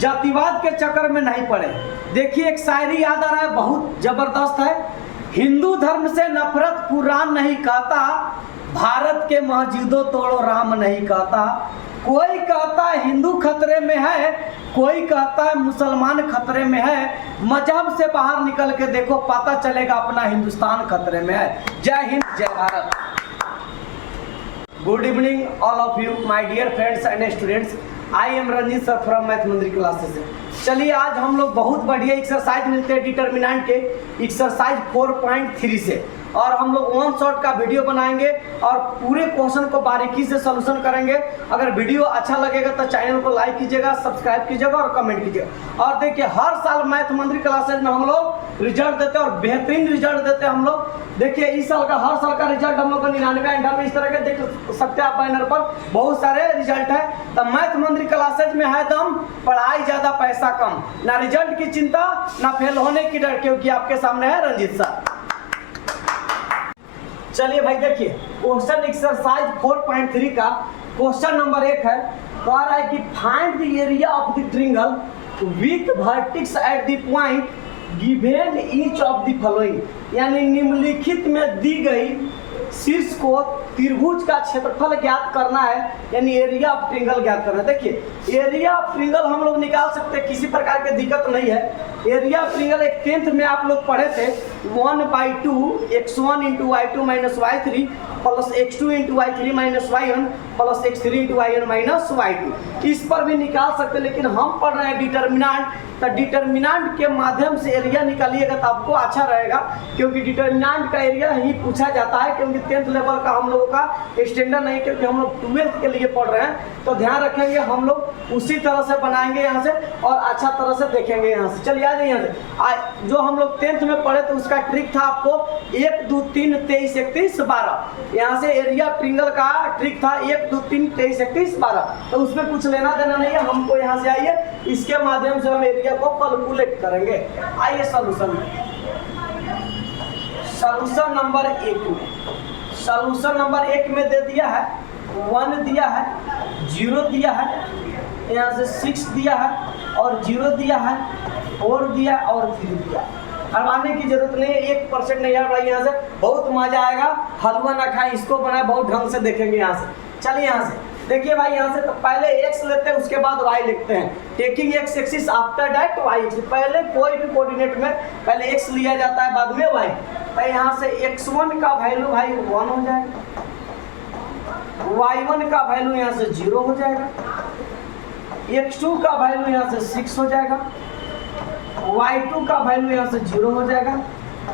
जातिवाद के चक्कर में नहीं पड़े। देखिए एक शायरी याद आ रहा है, बहुत जबरदस्त है। हिंदू धर्म से नफरत कुरान नहीं कहता, भारत के मस्जिदों तोड़ो राम नहीं कहता। कोई कहता है हिंदू खतरे में है, कोई कहता है मुसलमान खतरे में है। मजहब से बाहर निकल के देखो, पता चलेगा अपना हिंदुस्तान खतरे में है। जय हिंद, जय Bharat. Good evening all of you my dear friends and students. I am Ranjeet sir from Math Mandir Classes से। चलिए आज हम लोग बहुत बढ़िया एक्सरसाइज मिलते हैं डिटर्मिनेंट के, एक्सरसाइज 4.3 से, और हम लोग वन शॉट का वीडियो बनाएंगे और पूरे क्वेश्चन को बारीकी से सॉल्यूशन करेंगे। अगर वीडियो अच्छा लगेगा तो चैनल को लाइक कीजिएगा, सब्सक्राइब कीजिएगा और कमेंट कीजिएगा। और देखिए हर साल मैथ मंदिर क्लासेज में हम लोग रिजल्ट देते हैं और बेहतरीन रिजल्ट देते हैं हम लोग। देखिए इस साल का हर साल का रिजल्ट हम लोग को 99, 98 इस तरह के देख सकते हैं आप बैनर पर, बहुत सारे रिजल्ट है। तो मैथ मंदिर क्लासेज में है दम, पढ़ाई ज्यादा पैसा कम, ना रिजल्ट की चिंता ना फेल होने की डर, क्योंकि आपके सामने है रंजीत सर। चलिए भाई देखिए क्वेश्चन एक्सरसाइज 4.3 का क्वेश्चन नंबर 1 है। कह रहा है कि find the area of the triangle with vertex at the point given each of the following, यानी निम्नलिखित में दी गई शीर्ष को त्रिभुज का क्षेत्रफल ज्ञात करना है, यानी एरिया ऑफ ट्रायंगल ज्ञात करना है। देखिए एरिया ऑफ ट्रायंगल हम लोग निकाल सकते हैं, किसी प्रकार की दिक्कत नहीं है। एरिया ऑफ ट्रायंगल एक 10th में आप लोग पढ़े थे, 1/2 x1 × y2 - y3 plus x2 × y3 - y1 plus x3 × y1 - y2। इस पर भी निकाल सकते हैं, लेकिन हम पढ़ रहे हैं डिटर्मिनेंट, तो डिटर्मिनेंट के माध्यम से एरिया निकालिएगा तो आपको अच्छा रहेगा, क्योंकि डिटर्मिनेंट का एरिया ही पूछा जाता है। क्योंकि 10th लेवल का हम लोगों का स्टैंडर्ड नहीं, क्योंकि हम लोग 12th के लिए पढ़ रहे हैं, तो ध्यान रखेंगे हम लोग उसी तरह से बनाएंगे यहाँ से और अच्छा तरह से देखेंगे यहाँ से। चलिए आ जाइए यहाँ से। जो हम लोग 10th में पढ़े तो उसका ट्रिक था आपको 1, 2, 3, 23, 31, 12। यहाँ से एरिया ट्रायंगल का ट्रिक था 1, 2, 3, 23, 31, 12। तो उसमें कुछ लेना देना नहीं है हमको। यहाँ से आइए, इसके माध्यम से हम एरिया को कैलकुलेट करेंगे। आइए सॉल्यूशन में, सॉल्यूशन नंबर 1 में, सॉल्यूशन नंबर 1 में दे दिया है 1 दिया है, 0 दिया है, यहाँ से 6 दिया है और 0 दिया है, 4 दिया और 3 दिया। हरवाने की जरूरत नहीं है, 1% नहीं आ रहा है। यहाँ से बहुत मजा आएगा, हलवा ना खाए इसको बनाए, बहुत ढंग से देखेंगे यहाँ से। चलिए यहाँ से देखिए भाई, यहाँ से तो पहले x लेते हैं उसके बाद y लिखते हैं। Taking x axis after that y axis, पहले कोई भी कोऑर्डिनेट में पहले x लिया जाता है बाद में y। तो यहाँ से x1 का वैल्यू भाई 1 हो जाएगा, y1 का वैल्यू यहाँ से 0 हो जाएगा, x2 का वैल्यू यहाँ से 6 हो जाएगा, y2 का वैल्यू यहाँ से 0 हो जाएगा,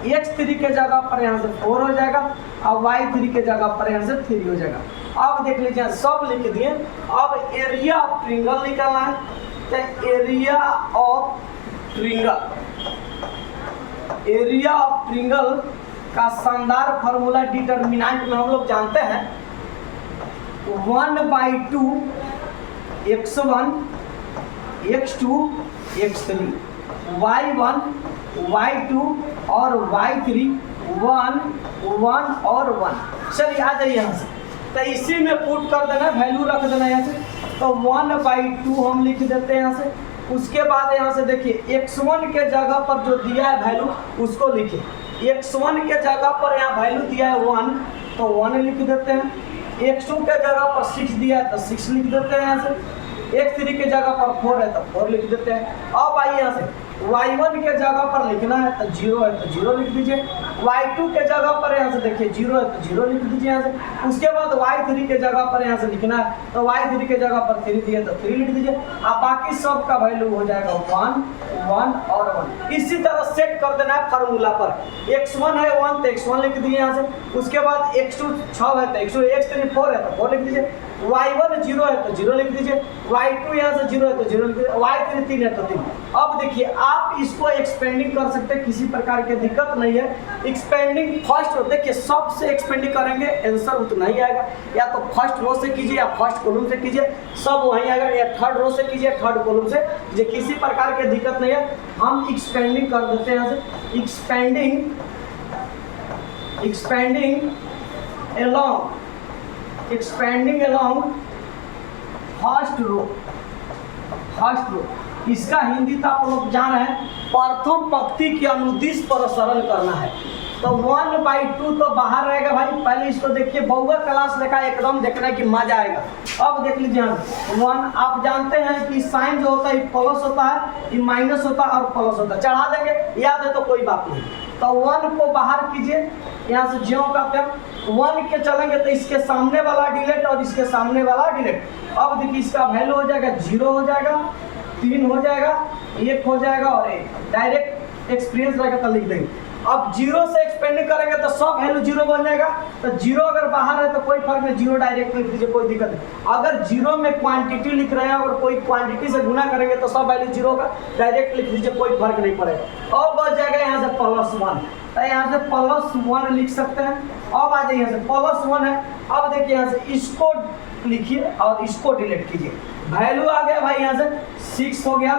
x3 के जगह पर यहाँ से 4 हो जाएगा और y3 के जगह पर यहाँ से 3 हो जाएगा। अब देख लीजिए सब लिख दिए। अब एरिया ऑफ ट्रायंगल निकालना है, तो area of triangle, area of triangle का शानदार फॉर्मूला डिटर्मिनेंट में हम लोग जानते हैं 1/2 x1 x2 x3 y1 y2 और y3 1 1 और 1। चलिए आ जाइए यहाँ से, तो इसी में पुट कर देना, वैल्यू रख देना यहाँ से। तो 1/2 हम लिख देते हैं यहाँ से। उसके बाद यहाँ से देखिए x1 के जगह पर जो दिया है वैल्यू उसको लिखिए। x1 के जगह पर यहाँ वैल्यू दिया है 1, तो 1 लिख देते हैं। x2 के जगह पर 6 दिया है तो 6 लिख देते हैं यहाँ से। x3 के जगह पर 4 है तो 4 लिख देते हैं। अब आइए यहाँ से y1 के जगह पर लिखना है तो 0 है तो 0 लिख दीजिए, y2 के जगह पर यहाँ से देखिए 0 है तो 0 लिख दीजिए यहाँ से। उसके बाद y3 के जगह पर यहाँ से लिखना है तो y3 के जगह पर 3 दिए तो 3 लिख दीजिए। अब बाकी सब का वैल्यू हो जाएगा 1 1 और 1। इसी तरह सेट कर देना है फार्मूला पर। x1 है 1 तो x1 लिख दीजिए यहाँ से। उसके बाद x2 6 है तो x2, x3 4 है तो 4 लिख दीजिए, y1 0 है तो 0 लिख दीजिए, y2 यहाँ से 0 है तो 0 लिख दीजिए, y3 3 है तो 3। अब देखिए आप इसको एक्सपेंडिंग कर सकते हैं, किसी प्रकार की दिक्कत नहीं है। एक्सपेंडिंग फर्स्ट देखिए सबसे एक्सपेंडिंग करेंगे आंसर उतना ही आएगा, या तो फर्स्ट रो से कीजिए या फर्स्ट कॉलम से कीजिए, सब वहीं आएगा, या थर्ड रो से कीजिए थर्ड कॉलम से कीजिए, किसी प्रकार की दिक्कत नहीं है। हम एक्सपेंडिंग कर देते हैं यहाँ से, expanding along first first row. इसका हिंदी तो आप लोग जान रहे हैं, प्रथम पंक्ति के अनुदिश प्रसरण करना है। तो 1/2 तो बाहर रहेगा भाई। पहले इसको देखिए, बहुआ क्लास लिखा है, एकदम देखना है कि मजा आएगा। अब देख लीजिए यहाँ 1, आप जानते हैं कि साइन जो होता है प्लस होता है, ये माइनस होता है और प्लस होता है। चढ़ा देंगे, याद है तो कोई बात नहीं। तो 1 को बाहर कीजिए, यहाँ से ज्यों का त्यों 1 के चलेंगे तो इसके सामने वाला डिलीट और इसके सामने वाला डिलीट। अब देखिए इसका वैल्यू हो जाएगा 0 हो जाएगा, 3 हो जाएगा, 1 हो जाएगा और 1। डायरेक्ट एक्सपीरियंस रहेगा तो लिख देंगे। अब 0 से एक्सपेंडिंग करेंगे तो सब वैल्यू 0 बन जाएगा। तो 0 अगर बाहर है तो कोई फर्क नहीं, 0 डायरेक्ट लिख दीजिए, कोई दिक्कत नहीं। अगर 0 में क्वांटिटी लिख रहे हैं और कोई क्वांटिटी से गुना करेंगे तो सब वैल्यू 0 का डायरेक्ट लिख दीजिए, कोई फर्क नहीं पड़ेगा। अब बच जाएगा यहाँ से +1, तो यहाँ से +1 लिख सकते हैं। अब आ जाइए यहाँ से +1 है। अब देखिए यहाँ से इसको लिखिए और इसको डिलीट कीजिए। वैल्यू आ गया भाई, यहाँ से 6 हो गया,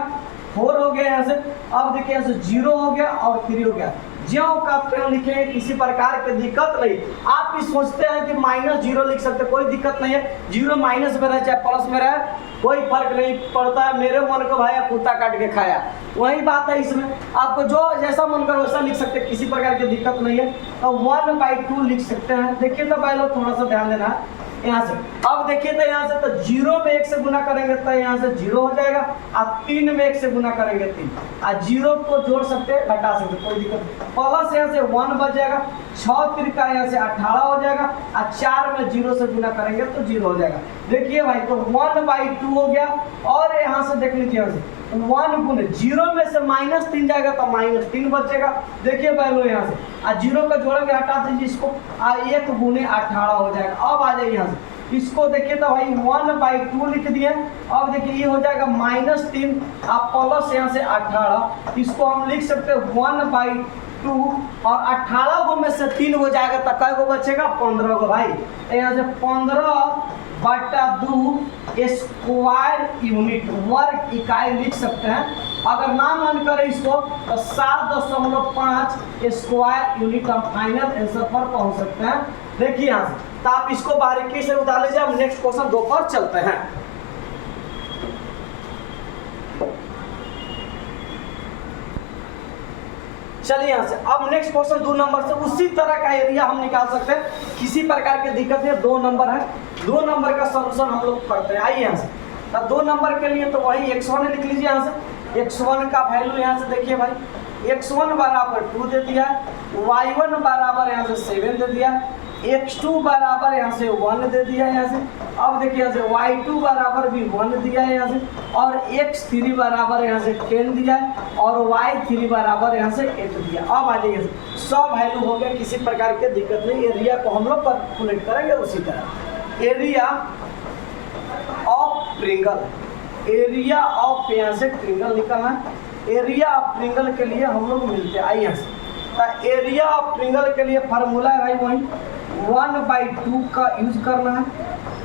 4 हो गया यहाँ से। अब देखिए यहाँ से 0 हो गया और 3 हो गया। ज्यों का त्यों लिखेंगे, किसी प्रकार की दिक्कत नहीं। आप भी सोचते हैं कि -0 लिख सकते, कोई दिक्कत नहीं है। 0 माइनस में रहे चाहे प्लस में रहे, कोई फर्क नहीं पड़ता है। मेरे मन को भाई कुत्ता काट के खाया, वही बात है इसमें। आपको जो जैसा मन करे वैसा लिख सकते, किसी प्रकार की दिक्कत नहीं है। तो 1/2 लिख सकते हैं। देखिए तो पहले थोड़ा सा ध्यान देना है यहाँ से। अब देखिए तो यहाँ से तो 0 में 1 से गुना करेंगे तो यहाँ से 0 हो जाएगा, और 3 में 1 से गुना करेंगे 3, और 0 को जोड़ सकते हैं, घटा सकते, कोई दिक्कत नहीं। प्लस यहाँ से 1 बच जाएगा, 6 त्रिका यहाँ से 18 हो जाएगा, और 4 में 0 से गुना करेंगे तो 0 हो जाएगा। देखिए भाई तो 1/2 हो गया। और यहाँ से देख लीजिए, यहाँ से 1 गुने 0 में से -3 जाएगा तो -3 बचेगा। देखिए वैल्यू यहाँ से, और 0 का जोड़ेंगे, हटा दीजिए इसको, 1 गुने 18 हो जाएगा। अब आ जाइए यहाँ से, इसको देखिए तो भाई 1/2 लिख दिए। अब देखिए ये हो जाएगा -3, आप प्लस यहाँ से 18, इसको हम लिख सकते हैं 1/2, और 18 को में से 3 हो जाएगा तो कै को बचेगा, 15 को भाई। यहाँ से 15/2 स्क्वायर यूनिट, वर्ग इकाई लिख सकते हैं। अगर ना मन करे इसको तो 7.5 स्क्वायर यूनिट हम फाइनल आंसर पर पहुंच सकते हैं। देखिए यहाँ से तो आप इसको बारीकी से उतार लीजिए। हम नेक्स्ट क्वेश्चन 2 पर चलते हैं। चलिए यहाँ से अब नेक्स्ट क्वेश्चन 2 नंबर से उसी तरह का एरिया हम निकाल सकते हैं, किसी प्रकार की दिक्कत नहीं। 2 नंबर है, 2 नंबर का सॉल्यूशन हम लोग करते हैं। आइए यहाँ से, तो 2 नंबर के लिए तो वही x1 लिख लीजिए। यहाँ से x1 का वैल्यू यहाँ से देखिए भाई, x1 बराबर 2 दे दिया, y1 बराबर यहाँ से 7 दे दिया, x2 बराबर यहाँ से 1 दे दिया यहाँ से। अब देखिए यहाँ से y2 बराबर भी 1 दिया है यहाँ से, और x3 बराबर यहाँ से 10 दिया है, और y3 बराबर यहाँ से 8 दिया। अब आ जाइए, सब वैल्यू हो गया, किसी प्रकार की दिक्कत नहीं। एरिया को हम लोग कैलकुलेट करेंगे उसी तरह। Area of triangle, area of यहाँ से ट्रायंगल निकालना है। एरिया ऑफ ट्रायंगल के लिए हम लोग मिलते हैं। आइए यहाँ से, तो एरिया ऑफ ट्रायंगल के लिए फार्मूला है भाई वही 1/2 का यूज करना है।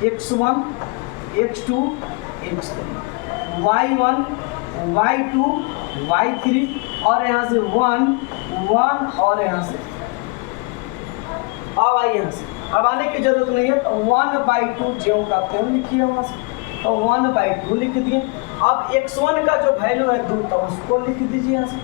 x1 x2 x3, y1 y2 y3, और यहाँ से 1 1 और यहाँ से। अब आइए यहाँ से, अब आने की जरूरत नहीं है, तो 1/2 ज्यों का त्यों लिखिए वहाँ से, तो 1/2 लिख दिए। अब x1 का जो वैल्यू है 2, तो उसको लिख दीजिए यहाँ से।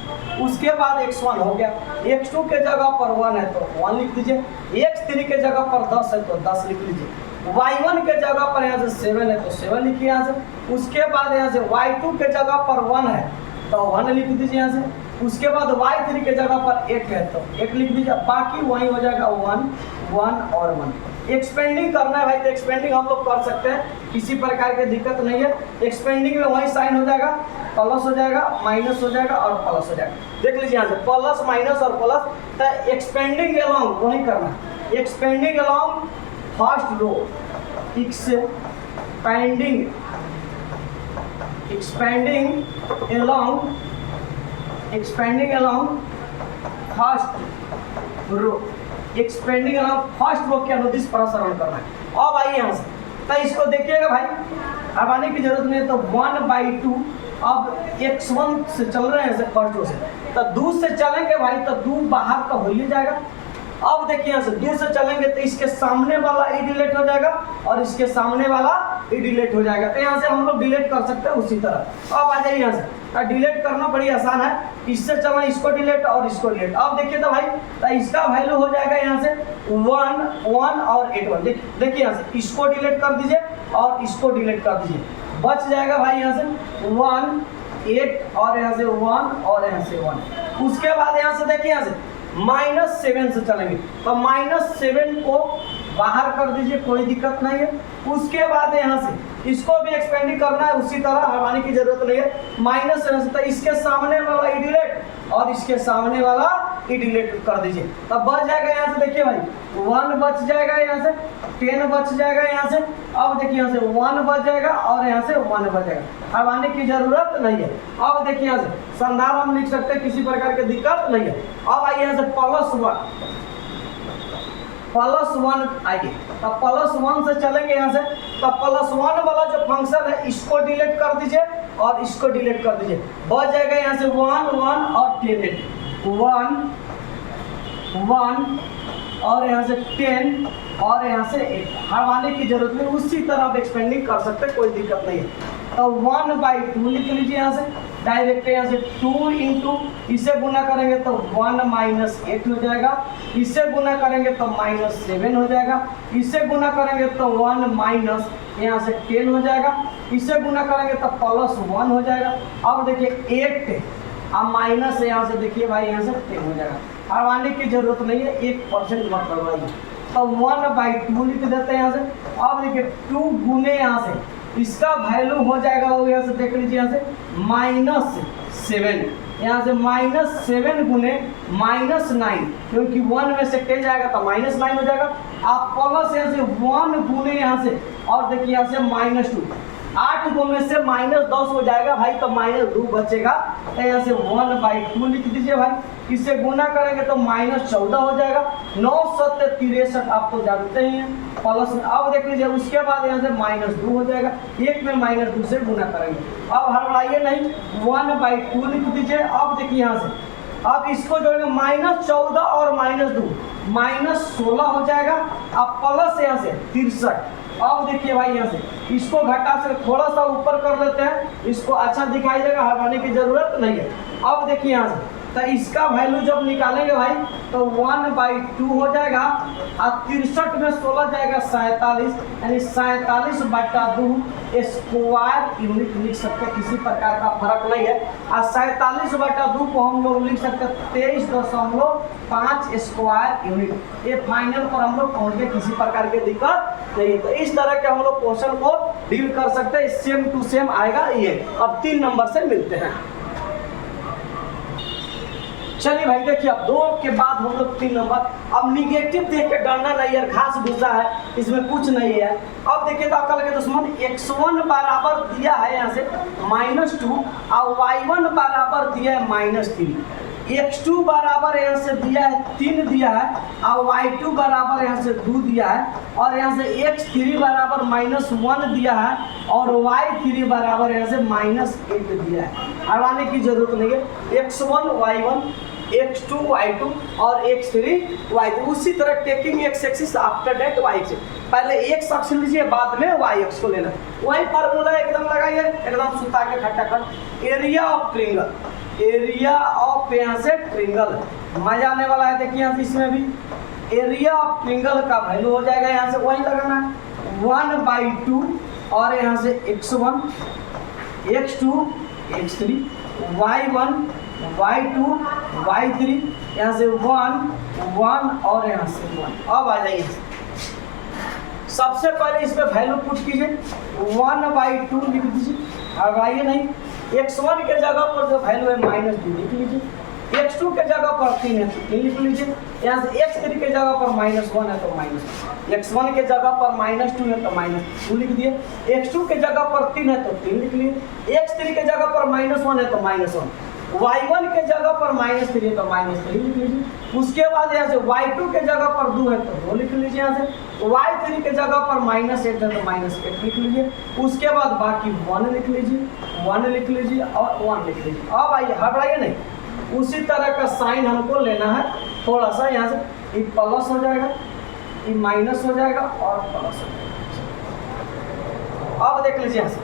उसके बाद x1 हो गया, x2 के जगह पर 1 है तो 1 लिख दीजिए, x3 के जगह पर 10 है तो 10 लिख लीजिए, y1 के जगह पर यहाँ से 7 है तो 7 लिखिए यहाँ से। उसके बाद यहाँ से y2 के जगह पर 1 है तो 1 लिख दीजिए यहाँ से। उसके बाद y3 के जगह पर 1 है तो 1 लिख दीजिए, बाकी वही हो जाएगा 1 1 और 1। एक्सपेंडिंग करना है भाई तो एक्सपेंडिंग हम लोग कर सकते हैं, किसी प्रकार की दिक्कत नहीं है। एक्सपेंडिंग में वही साइन हो जाएगा, प्लस हो जाएगा, माइनस हो जाएगा और प्लस हो जाएगा। देख लीजिए यहाँ से प्लस माइनस और प्लस, तो एक्सपेंडिंग अलोंग वही करना है। Expanding along first row, expanding along first row, expanding along first row के अनुदिश प्रसरण करना है। अब आइए यहाँ से, तो इसको देखिएगा भाई, अब आने की जरूरत नहीं है। तो 1/2, अब x1 से चल रहे हैं फर्स्ट रो से, तो 2 से चलेंगे भाई तो 2 बाहर का हो ही जाएगा, अब देखिए यहाँ से 2 से चलेंगे तो इसके सामने वाला ई डिलीट हो जाएगा और इसके सामने वाला ई डिलीट हो जाएगा। तो यहाँ से हम लोग डिलीट कर सकते हैं उसी तरह। अब आ जाइए यहाँ से, तो डिलीट करना बड़ी आसान है, इससे चलना इसको डिलीट और इसको डिलीट। अब देखिए तो भाई, तो इसका वैल्यू हो जाएगा यहाँ से 1 1 और 8 1। देखिए यहाँ से इसको डिलीट कर दीजिए और इसको डिलीट कर दीजिए, बच जाएगा भाई यहाँ से 1 8 और यहाँ से 1 और यहाँ से 1। उसके बाद यहाँ से देखिए यहाँ से -7 से चलेंगे, तो -7 को बाहर कर दीजिए, कोई दिक्कत नहीं है। उसके बाद यहाँ से इसको भी एक्सपेंडिंग करना है उसी तरह, हटाने की जरूरत नहीं है। -7 से तो इसके सामने वाला ई डिलीट और इसके सामने वाला ई डिलीट कर दीजिए, तब बच जाएगा यहाँ से। देखिए भाई 1 बच जाएगा यहाँ से, 10 बच जाएगा यहाँ से। अब देखिए यहाँ से 1 बच जाएगा और यहाँ से 1 बच जाएगा, अब आने की जरूरत नहीं है। अब देखिए यहाँ से संधार हम लिख सकते हैं, किसी प्रकार की दिक्कत नहीं है। अब आइए यहाँ से +1 आइए, तब +1 से चलेंगे यहाँ से, तब +1 वाला जो फंक्शन है इसको डिलीट कर दीजिए और इसको डिलीट कर दीजिए, बच जाएगा यहाँ से 1 1 और 10 1 1 और यहाँ से 10 और यहाँ से 8। हटाने की जरूरत नहीं, उसी तरह आप एक्सपेंडिंग कर सकते हैं, कोई दिक्कत नहीं है। तो 1/2 लिख लीजिए यहाँ से डायरेक्ट, यहाँ से 2 इंटू इसे गुना करेंगे तो 1 -8 हो जाएगा, इसे गुना करेंगे तो -7 हो जाएगा, इसे गुना करेंगे तो 1 यहाँ से 10 हो जाएगा, इसे गुना करेंगे तो +1 हो जाएगा। अब देखिए 8 अब माइनस यहाँ से देखिए भाई यहाँ से 10 हो जाएगा, हटाने की जरूरत नहीं है, 1% मत करवाइए। तो 1/2 लिख देते हैं यहाँ से। अब देखिए 2 गुने यहाँ से इसका वैल्यू हो जाएगा, वो यहाँ से देख लीजिए यहाँ से -7, यहाँ से -7 गुने -9, क्योंकि 1 में से 10 जाएगा तो -9 हो जाएगा। आप प्लस यहाँ से 1 गुने यहाँ से और देखिए यहाँ से -2, 8 गो में से -10 हो जाएगा भाई, तो -2 बचेगा। तो यहाँ से 1/2 लिख दीजिए भाई, इसे गुना करेंगे तो -14 हो जाएगा। 9 7 63 आप तो जानते ही हैं प्लस। अब देख लीजिए उसके बाद यहाँ से -2 हो जाएगा, 1 में -2 से गुना करेंगे। अब हड़बड़ाइए नहीं, 1/2 लिख दीजिए। अब देखिए यहाँ से अब इसको जोड़ेंगे -14 और -2 -16 हो जाएगा। अब प्लस यहाँ से 63। अब देखिए भाई यहाँ से इसको घटा से थोड़ा सा ऊपर कर लेते हैं, इसको अच्छा दिखाई देगा, हटाने की जरूरत नहीं है। अब देखिए यहाँ से तो इसका वैल्यू जब निकालेंगे भाई तो 1/2 हो जाएगा और 63 में 16 जाएगा 47, यानी 47/2 स्क्वायर यूनिट लिख सकते हैं, किसी प्रकार का फर्क नहीं है। और 47/2 को हम लोग लिख सकते हैं 23.5 स्क्वायर यूनिट। ये फाइनल पर हम लोग पहुँच गए, किसी प्रकार की दिक्कत नहीं। तो इस तरह के हम लोग क्वेश्चन को डील कर सकते हैं, सेम टू सेम आएगा ये। अब 3 नंबर से मिलते हैं। चलिए भाई देखिए, अब 2 के बाद हम लोग 3 नंबर। अब निगेटिव देख के डरना नहीं है, घास भूसा है, इसमें कुछ नहीं है। अब देखिए तो अकल के दुश्मन x1 बराबर दिया है यहाँ से -2 और y1 बराबर दिया है -3, x2 बराबर यहाँ से दिया है 3 दिया है और y2 बराबर यहाँ से 2 दिया है और यहाँ से x3 बराबर -1 दिया है और y3 बराबर यहाँ से -8 दिया है। हटाने की जरूरत नहीं है, x1 y1 x2 y2 और x3 y3। उसी तरह taking x axis after that y axis, पहले x अक्ष लीजिए बाद में y अक्ष को लेना। वही फार्मूला एकदम लगाइए, एकदम सुता के खटाखट। Area of triangle, area of यहाँ से ट्रिंगल मजा आने वाला है। देखिए यहाँ से इसमें भी एरिया ऑफ ट्रिंगल का वैल्यू हो जाएगा, यहाँ से वही लगाना है 1/2 और यहाँ से x1 x2 x3 y1 y2 y3, यहाँ से 1 1 और यहाँ से 1। अब आ जाइए, सबसे पहले इस पे वैल्यू पुट कीजिए, 1/2 लिख दीजिए। अब आइए नहीं, x1 के जगह पर जो वैल्यू है -2 लिख लीजिए, x2 के जगह पर 3 है तो 3 लिख लीजिए, यहाँ से x3 के जगह पर -1 है तो -1, x1 के जगह पर -2 है तो -2 लिख दिए, x2 के जगह पर 3 है तो 3 लिख लिए, x3 के जगह पर -1 है तो -1, y1 के जगह पर -3 है तो -3 लिख लीजिए। उसके बाद यहाँ से y2 के जगह पर 2 है तो 2 लिख लीजिए, यहाँ से y3 के जगह पर -8 है तो -8 लिख लीजिए। उसके बाद बाकी 1 लिख लीजिए, 1 लिख लीजिए और 1 लिख लीजिए। अब आइए, हटाइए नहीं, उसी तरह का साइन हमको लेना है थोड़ा सा यहाँ से। ये प्लस हो जाएगा, ये माइनस हो जाएगा और प्लस हो जाएगा। अब देख लीजिए यहाँ से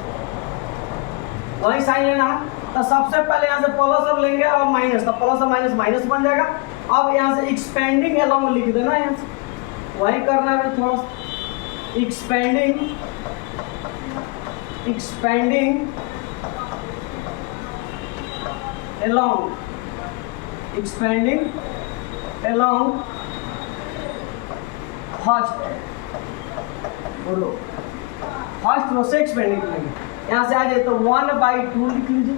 वही साइन लेना है, तो सबसे पहले यहाँ से प्लस और लेंगे और माइनस, तो प्लस और माइनस माइनस बन जाएगा। अब यहाँ से एक्सपेंडिंग अलोंग लिख देना, यहाँ से वही करना है थोड़ा सा, एक्सपेंडिंग along फर्स्ट रो से एक्सपेंडिंग करेंगे। यहाँ से आ जाए तो 1/2 लिख लीजिए,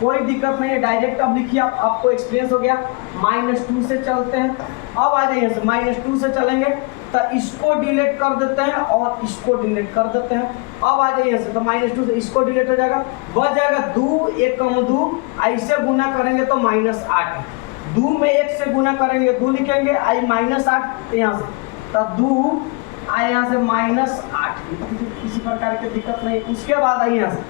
कोई दिक्कत नहीं है, डायरेक्ट अब लिखिए, आपको एक्सपीरियंस हो गया। -2 से चलते हैं, अब आ जाइए से -2 से चलेंगे तो इसको डिलीट कर देते हैं और इसको डिलीट कर देते हैं। अब आ जाइए से तो -2 से इसको डिलीट हो जाएगा, बच जाएगा 2 1 कम 2, ऐसे गुना करेंगे तो -8, 2 में 1 से गुना करेंगे 2 लिखेंगे, आई -8 यहाँ से तो 2 आए यहाँ से -8, किसी प्रकार की दिक्कत नहीं। उसके बाद आई यहाँ से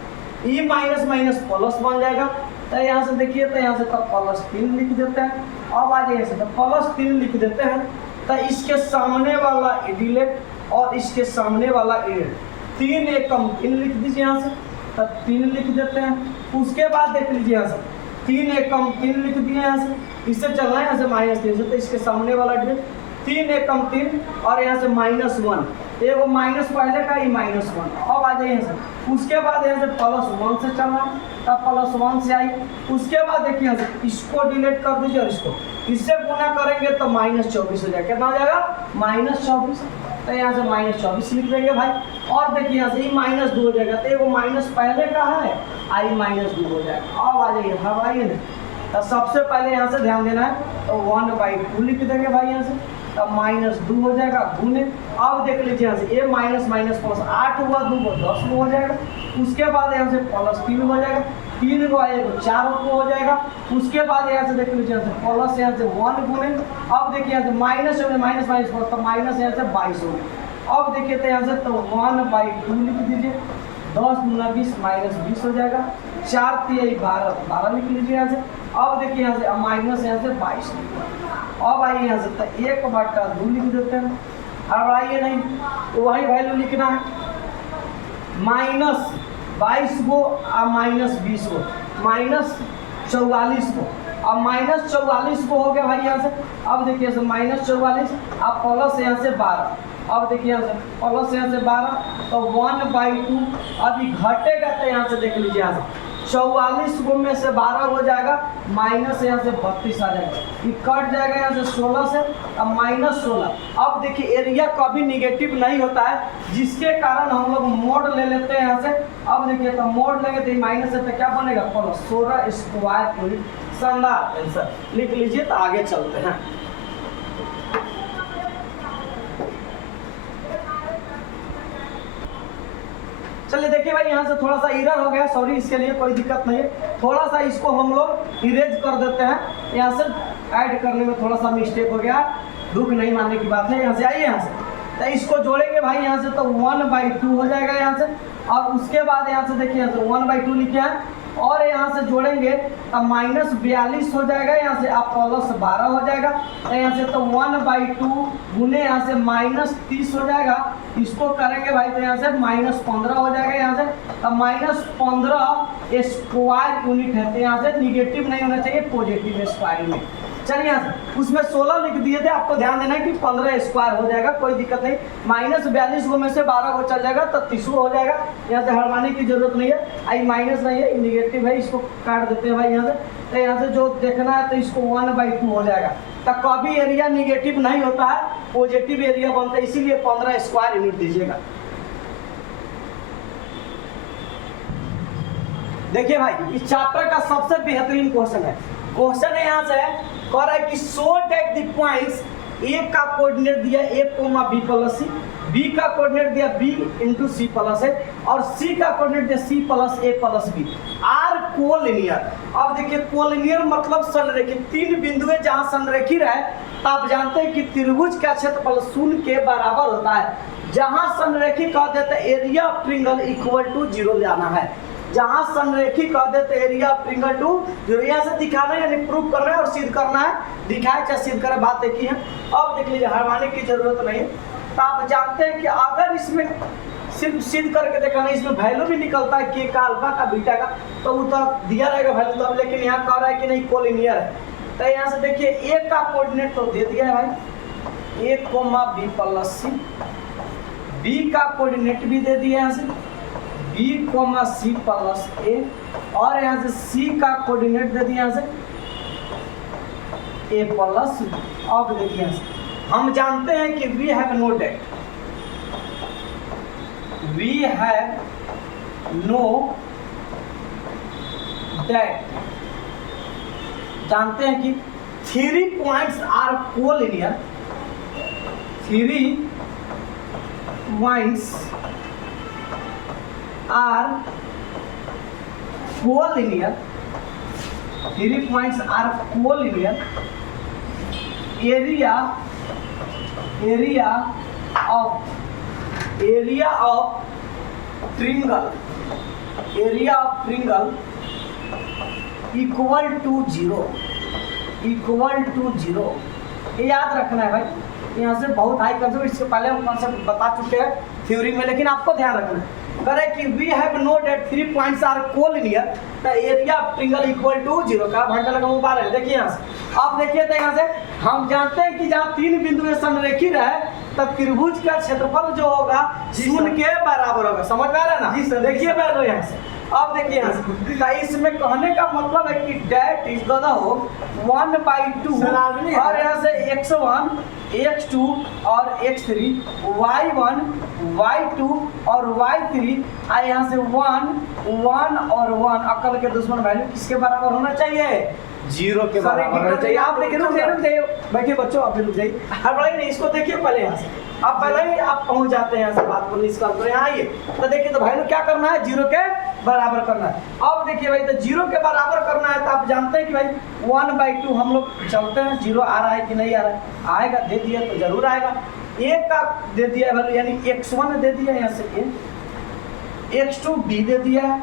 ई माइनस माइनस प्लस बन जाएगा, तो यहाँ से देखिए तो यहाँ से तो +3 लिख देते हैं। अब आ जाइए तो +3 लिख देते हैं, तो इसके सामने वाला डिलीट और इसके सामने वाला एड, 3 1 कम 3 लिख दीजिए यहाँ से, तो 3 लिख देते हैं। उसके बाद देख लीजिए यहाँ से 3 1 कम 3 लिख दिए यहाँ से, इससे चलना है यहाँ से -3 से, तो इसके सामने वाला डिलीट 3 1 कम 3 और यहाँ से -1, एगो माइनस पहले का ही -1। अब आ जाइए यहाँ से, उसके बाद यहाँ से +1 से चलना, तब +1 से आई। उसके बाद देखिए यहाँ से इसको डिलीट कर दीजिए और इससे गुना करेंगे तो -24 हो जाएगा, कितना हो जाएगा -24, तो यहाँ से -24 लिख देंगे भाई। और देखिए यहाँ से -2 हो जाएगा, तो एगो माइनस पहले का है, आई -2 हो जाएगा। अब आ जाइए हवाइए ना, तो सबसे पहले यहाँ से ध्यान देना है, तो 1/2 लिख देंगे भाई यहाँ से, तब -2 हो जाएगा गुने। अब देख लीजिए यहाँ से ये माइनस माइनस प्लस 8 हुआ, 2 को 10 हो जाएगा। उसके बाद यहाँ से +3 हो जाएगा, 3 को आएगा 4 को हो जाएगा। उसके बाद यहाँ से देख लीजिए यहाँ से प्लस यहाँ से 1 गुने, अब देखिए यहाँ से माइनस हो गया, माइनस माइनस प्लस, तो माइनस यहाँ से 22 हो गया। अब देखिए तो यहाँ से तो 1/2 लिख दीजिए, 10 गुना 20 -20 हो जाएगा, 4 3 12 लिख लीजिए यहाँ से। अब देखिए यहाँ से माइनस यहाँ से 22 अब आइए यहाँ से तो 1/2 लिख देते हैं। अब आइए नहीं तो वही वैल्यू लिखना है, -22 को और -20 को, -44 को, अब -44 को हो गया भाई यहाँ से। अब देखिए -44 अब प्लस यहाँ से 12, अब देखिए यहाँ से प्लस यहाँ से 12, तो 1/2 अभी घटेगा, तो यहाँ से देख लीजिए यहाँ से 44 को में से 12 हो जाएगा, माइनस यहाँ से 32 आ जाएगा, ये कट जाएगा यहाँ से 16 से, अब -16। अब देखिए एरिया कभी निगेटिव नहीं होता है, जिसके कारण हम लोग मोड ले लेते हैं यहाँ से। अब देखिए तो मोड लेंगे तो माइनस है तो क्या बनेगा +16 स्क्वायर यूनिट, शानदार आंसर लिख लीजिए। तो आगे चलते हैं, चलिए देखिए भाई यहाँ से थोड़ा सा एरर हो गया, सॉरी, इसके लिए कोई दिक्कत नहीं है, थोड़ा सा इसको हम लोग इरेज कर देते हैं। यहाँ से ऐड करने में थोड़ा सा मिस्टेक हो गया, दुख नहीं मानने की बात है। यहाँ से आइए, यहाँ से तो इसको जोड़ेंगे भाई यहाँ से, तो 1/2 हो जाएगा यहाँ से। और उसके बाद यहाँ से देखिए यहाँ से 1/2 लिखे हैं और यहाँ से जोड़ेंगे तो -42 हो जाएगा, यहाँ से आप +12 हो जाएगा, तो यहाँ से तो 1/2 गुने यहाँ से -30 हो जाएगा। इसको करेंगे भाई तो यहाँ से -15 हो जाएगा, यहाँ से तो -15 स्क्वायर यूनिट है, तो यहाँ से निगेटिव नहीं होना चाहिए, पॉजिटिव स्क्वायर यूनिट। चलिए यहाँ से उसमें 16 लिख दिए थे, आपको ध्यान देना है कि 15 स्क्वायर हो जाएगा, कोई दिक्कत नहीं। -42 को में से 12 को चल जाएगा तो 30 हो जाएगा, यहाँ से हड़वाने की जरूरत नहीं है, आई माइनस नहीं है, निगेटिव है, इसको काट देते हैं भाई यहाँ से। तो यहाँ से जो देखना है तो इसको 1/2 हो जाएगा। तो कभी एरिया निगेटिव नहीं होता है, पॉजिटिव एरिया बनता है, इसीलिए 15 स्क्वायर यूनिट दीजिएगा। देखिए भाई इस चैप्टर का सबसे बेहतरीन क्वेश्चन है, क्वेश्चन है यहाँ से कह रहा है कि show that the points A का कोऑर्डिनेट दिया a, b + c, b का कोऑर्डिनेट दिया b × c + a और c का कोऑर्डिनेट दिया c + a + b are collinear. अब देखिए कोलिनियर मतलब संरेखित, 3 बिंदुएं जहां संरेखित है, तो आप जानते हैं कि त्रिभुज का क्षेत्रफल 0 के बराबर होता है। जहां संरेखित कह देते हैं एरिया ऑफ ट्रायंगल = 0 जाना है। जहां संरेखी कह देते area of triangle to zero. यहाँ से दिखाना है यानी प्रूव करना है और सिद्ध करना है, दिखाए चाहे सिद्ध करे, बात एक ही है। अब देख लीजिए हरवाने की जरूरत नहीं है। तो आप जानते हैं कि अगर इसमें सिर्फ सिद्ध करके देखा नहीं, इसमें वैल्यू भी निकलता है के का, अल्फा का, बीटा का, तो वो तो दिया रहेगा वैल्यू तो। लेकिन यहाँ कह रहा है कि नहीं कोलिनियर है। तो यहाँ से देखिए ए का कोऑर्डिनेट तो दे दिया है भाई, ए कोमा बी प्लस सी, बी का कोऑर्डिनेट भी दे दिया यहाँ से बी कोमा सी प्लस ए, और यहाँ से सी का कोऑर्डिनेट दे दिया यहाँ से ए प्लस। अब देखिए यहाँ से हम जानते हैं कि we have no date, we have no date. जानते हैं कि 3 points are collinear, 3 points are collinear, 3 points are collinear. Area of triangle equal to zero, ये याद रखना है भाई। यहाँ से बहुत हाई कंसेप्ट, इससे पहले हम कॉन्सेप्ट बता चुके हैं थ्योरी में, लेकिन आपको ध्यान रखना है। करे कि we have no date 3 points are collinear, the area of triangle equal to zero. का घंटा लगा मोबाइल है, देखिए यहाँ से। अब देखिए तो यहाँ से हम जानते हैं कि जहाँ 3 बिंदु संरेखित है तब त्रिभुज का क्षेत्रफल जो होगा 0 के बराबर होगा। समझ में आ रहा है ना? जी सर। देखिए पहले यहाँ से, अब देखिए यहाँ से, तो इसमें कहने का मतलब है कि डेट इज गदा हो 1/2, और यहाँ से x1 x2 और x3 y1 y2 और y3, और यहाँ से 1 और 1 अकल के दुश्मन वैल्यू किसके बराबर होना चाहिए? 0 के बराबर होना चाहिए। आप देखिए, रुक जाइए बैठिए बच्चों, आप भी रुक जाइए, हड़बड़ाइए नहीं, इसको देखिए पहले यहाँ से। आप पहले ही आप पहुंच जाते हैं यहाँ से, बात को निष्कर्ष पर यहाँ आइए। तो देखिए तो वैल्यू क्या करना है? 0 के बराबर करना है। अब देखिए भाई, तो 0 के बराबर करना है तो आप जानते हैं कि भाई 1/2 हम लोग चलते हैं, 0 आ रहा है कि नहीं आ रहा है? आएगा, दे दिया तो जरूर आएगा। ए का दे दिया वैल्यू, यानी x1 दे दिया यहाँ से ए, x2 बी दे दिया है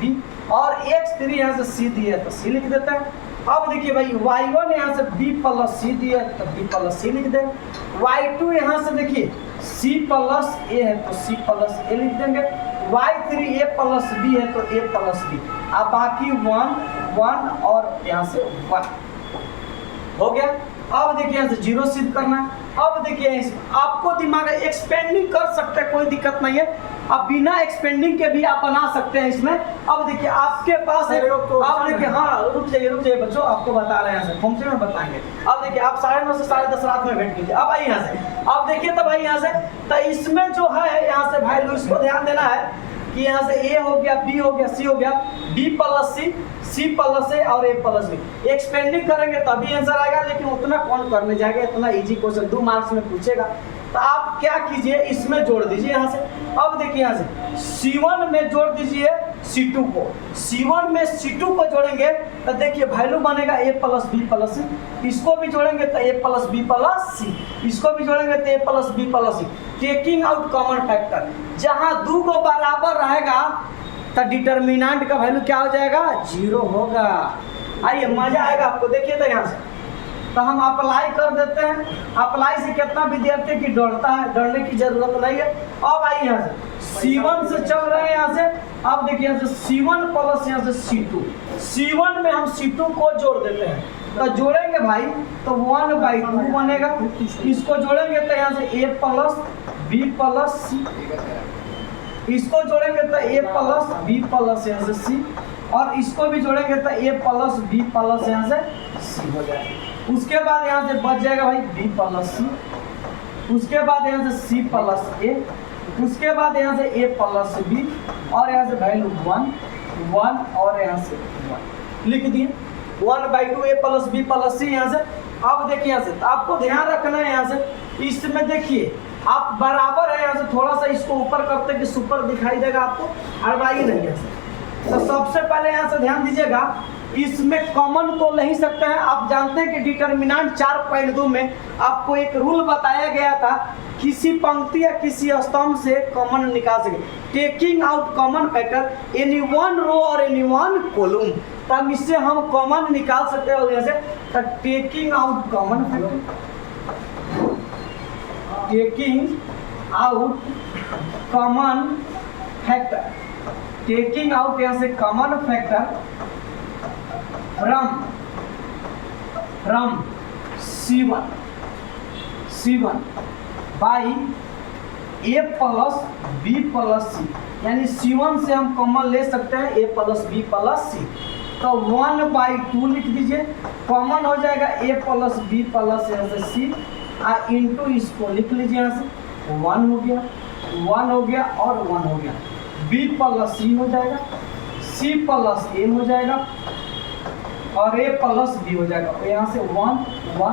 बी, और x3 यहाँ से सी दिया है तो सी लिख देते हैं। अब देखिए भाई y1 यहाँ से b प्लस सी दिया है तो b प्लस सी लिख दें। y2 यहाँ से देखिए c प्लस ए है तो c प्लस ए लिख देंगे। y3 a प्लस b है तो a प्लस b। अब बाकी 1 और यहाँ से 1 हो गया। अब देखिए यहाँ से 0 सिद्ध करना है। अब देखिए आपको दिमाग एक्सपेंडिंग कर सकते हैं, कोई दिक्कत नहीं है। अब बिना एक्सपेंडिंग के भी आप बना सकते हैं इसमें। अब देखिए आपके पास है, अब देखिए, हाँ रुक जाइए बच्चों, आपको बता रहे हैं यहाँ से फंक्शन में बताएंगे। अब देखिए आप 9:30 से 10:30 रात में वेट कीजिए। अब आइए यहाँ से, अब देखिए तो भाई यहाँ से, तो इसमें जो है यहाँ से वैल्यू, इसको ध्यान देना है कि यहाँ से ए हो गया, बी हो गया, सी हो गया, बी प्लस सी, सी प्लस ए और ए प्लस बी। एक्सपेंडिंग करेंगे तभी आंसर आएगा, लेकिन उतना कौन करने जाएगा? इतना इजी क्वेश्चन 2 मार्क्स में पूछेगा। तो आप क्या कीजिए, इसमें जोड़ दीजिए यहाँ से। अब देखिए यहाँ से C1 में जोड़ दीजिए C2 को, C1 में C2 को जोड़ेंगे तो देखिए वैल्यू बनेगा a plus B plus C. इसको भी जोड़ेंगे तो a plus B plus C, इसको भी जोड़ेंगे तो a plus B plus C. Taking out common factor, जहाँ 2 को बराबर रहेगा तो डिटर्मिनेंट का वैल्यू क्या हो जाएगा? 0 होगा। आइए मजा आएगा आपको। देखिए तो यहाँ से तो हम अप्लाई कर देते हैं। अप्लाई से कितना विद्यार्थी की डरता है, डरने की जरूरत नहीं है। अब आइए यहाँ से C1 से चल रहे हैं यहाँ से। अब देखिए यहाँ से C1 प्लस यहाँ से C2, C1 में हम C2 को जोड़ देते हैं तो जोड़ेंगे भाई तो 1/2 बनेगा। इसको जोड़ेंगे तो यहाँ से a plus B plus C, इसको जोड़ेंगे तो a प्लस बी प्लस यहाँ से सी, और इसको भी जोड़ेंगे तो a प्लस बी प्लस यहाँ से सी हो जाएगा। उसके बाद यहाँ से बच जाएगा भाई b प्लस सी, उसके बाद यहाँ से c प्लस ए, उसके बाद यहाँ से a प्लस बी, और यहाँ से वैल्यू 1 और यहाँ से 1 लिख दिए। 1/2 a प्लस बी प्लस सी यहाँ से। अब देखिए यहाँ से तो आपको ध्यान रखना है यहाँ से, इसमें देखिए आप बराबर है यहाँ से, थोड़ा सा इसको ऊपर करते कि सुपर दिखाई देगा आपको, अड़वाइए नहीं यहाँ से। तो सबसे पहले यहाँ से ध्यान दीजिएगा इसमें कॉमन तो नहीं सकते हैं। आप जानते हैं कि डिटर्मिनेंट 4.2 में आपको एक रूल बताया गया था, किसी पंक्ति या किसी स्तंभ से कॉमन निकाल सके, taking out common factor any one row और एनी वन कॉलम। तब इससे हम कॉमन निकाल सकते हैं जैसे taking out common factor, taking out common factor, taking out यहाँ से common factor from C1 by A plus B plus C, यानी C1 से हम कॉमन ले सकते हैं A plus B plus C। तो 1/2 लिख दीजिए, कॉमन हो जाएगा A प्लस B प्लस यहाँ से C इंटू इसको लिख लीजिए यहाँ से 1 हो गया और 1 हो गया, B प्लस C हो जाएगा, C प्लस A हो जाएगा और A प्लस B हो जाएगा। तो यहाँ से 1 और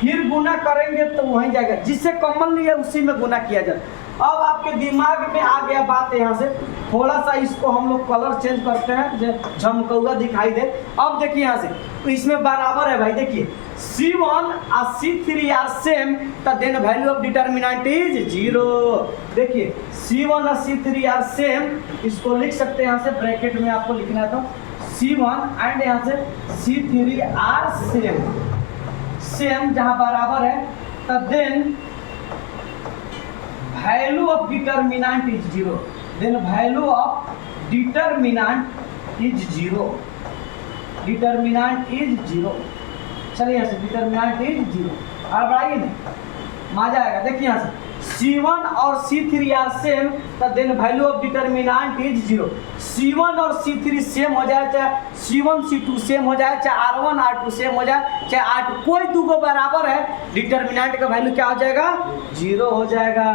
फिर गुना करेंगे तो वहीं जाएगा, जिससे कॉमन लिया उसी में गुना किया जाए। अब आपके दिमाग में आ गया बात है, यहाँ से थोड़ा सा इसको हम लोग कलर चेंज करते हैं जो झमकौआ दिखाई दे। अब देखिए यहाँ से तो इसमें बराबर है भाई, देखिए C1 और C3 आर सेम, तो then value of determinant is 0। देखिए C1 और C3 आर सेम, इसको लिख सकते हैं यहाँ से ब्रैकेट में आपको लिखना है, तो C1 एंड यहाँ से C3 आर सेम जहाँ बराबर है, तब then value of determinant is 0, then value of determinant is 0, determinant is 0। चलिए यहाँ से डिटर्मिनेंट इज 0, अब आइए ना मजा आएगा। देखिए यहाँ से C1 और C3 आर सेम, तो then value of determinant is 0। C1 और C3 सेम हो जाए, चाहे C1 C2 सेम हो जाए, चाहे R1 R2 सेम हो जाए, चाहे R2 कोई दो को बराबर है, डिटर्मिनेंट का वैल्यू क्या हो जाएगा 0 हो जाएगा।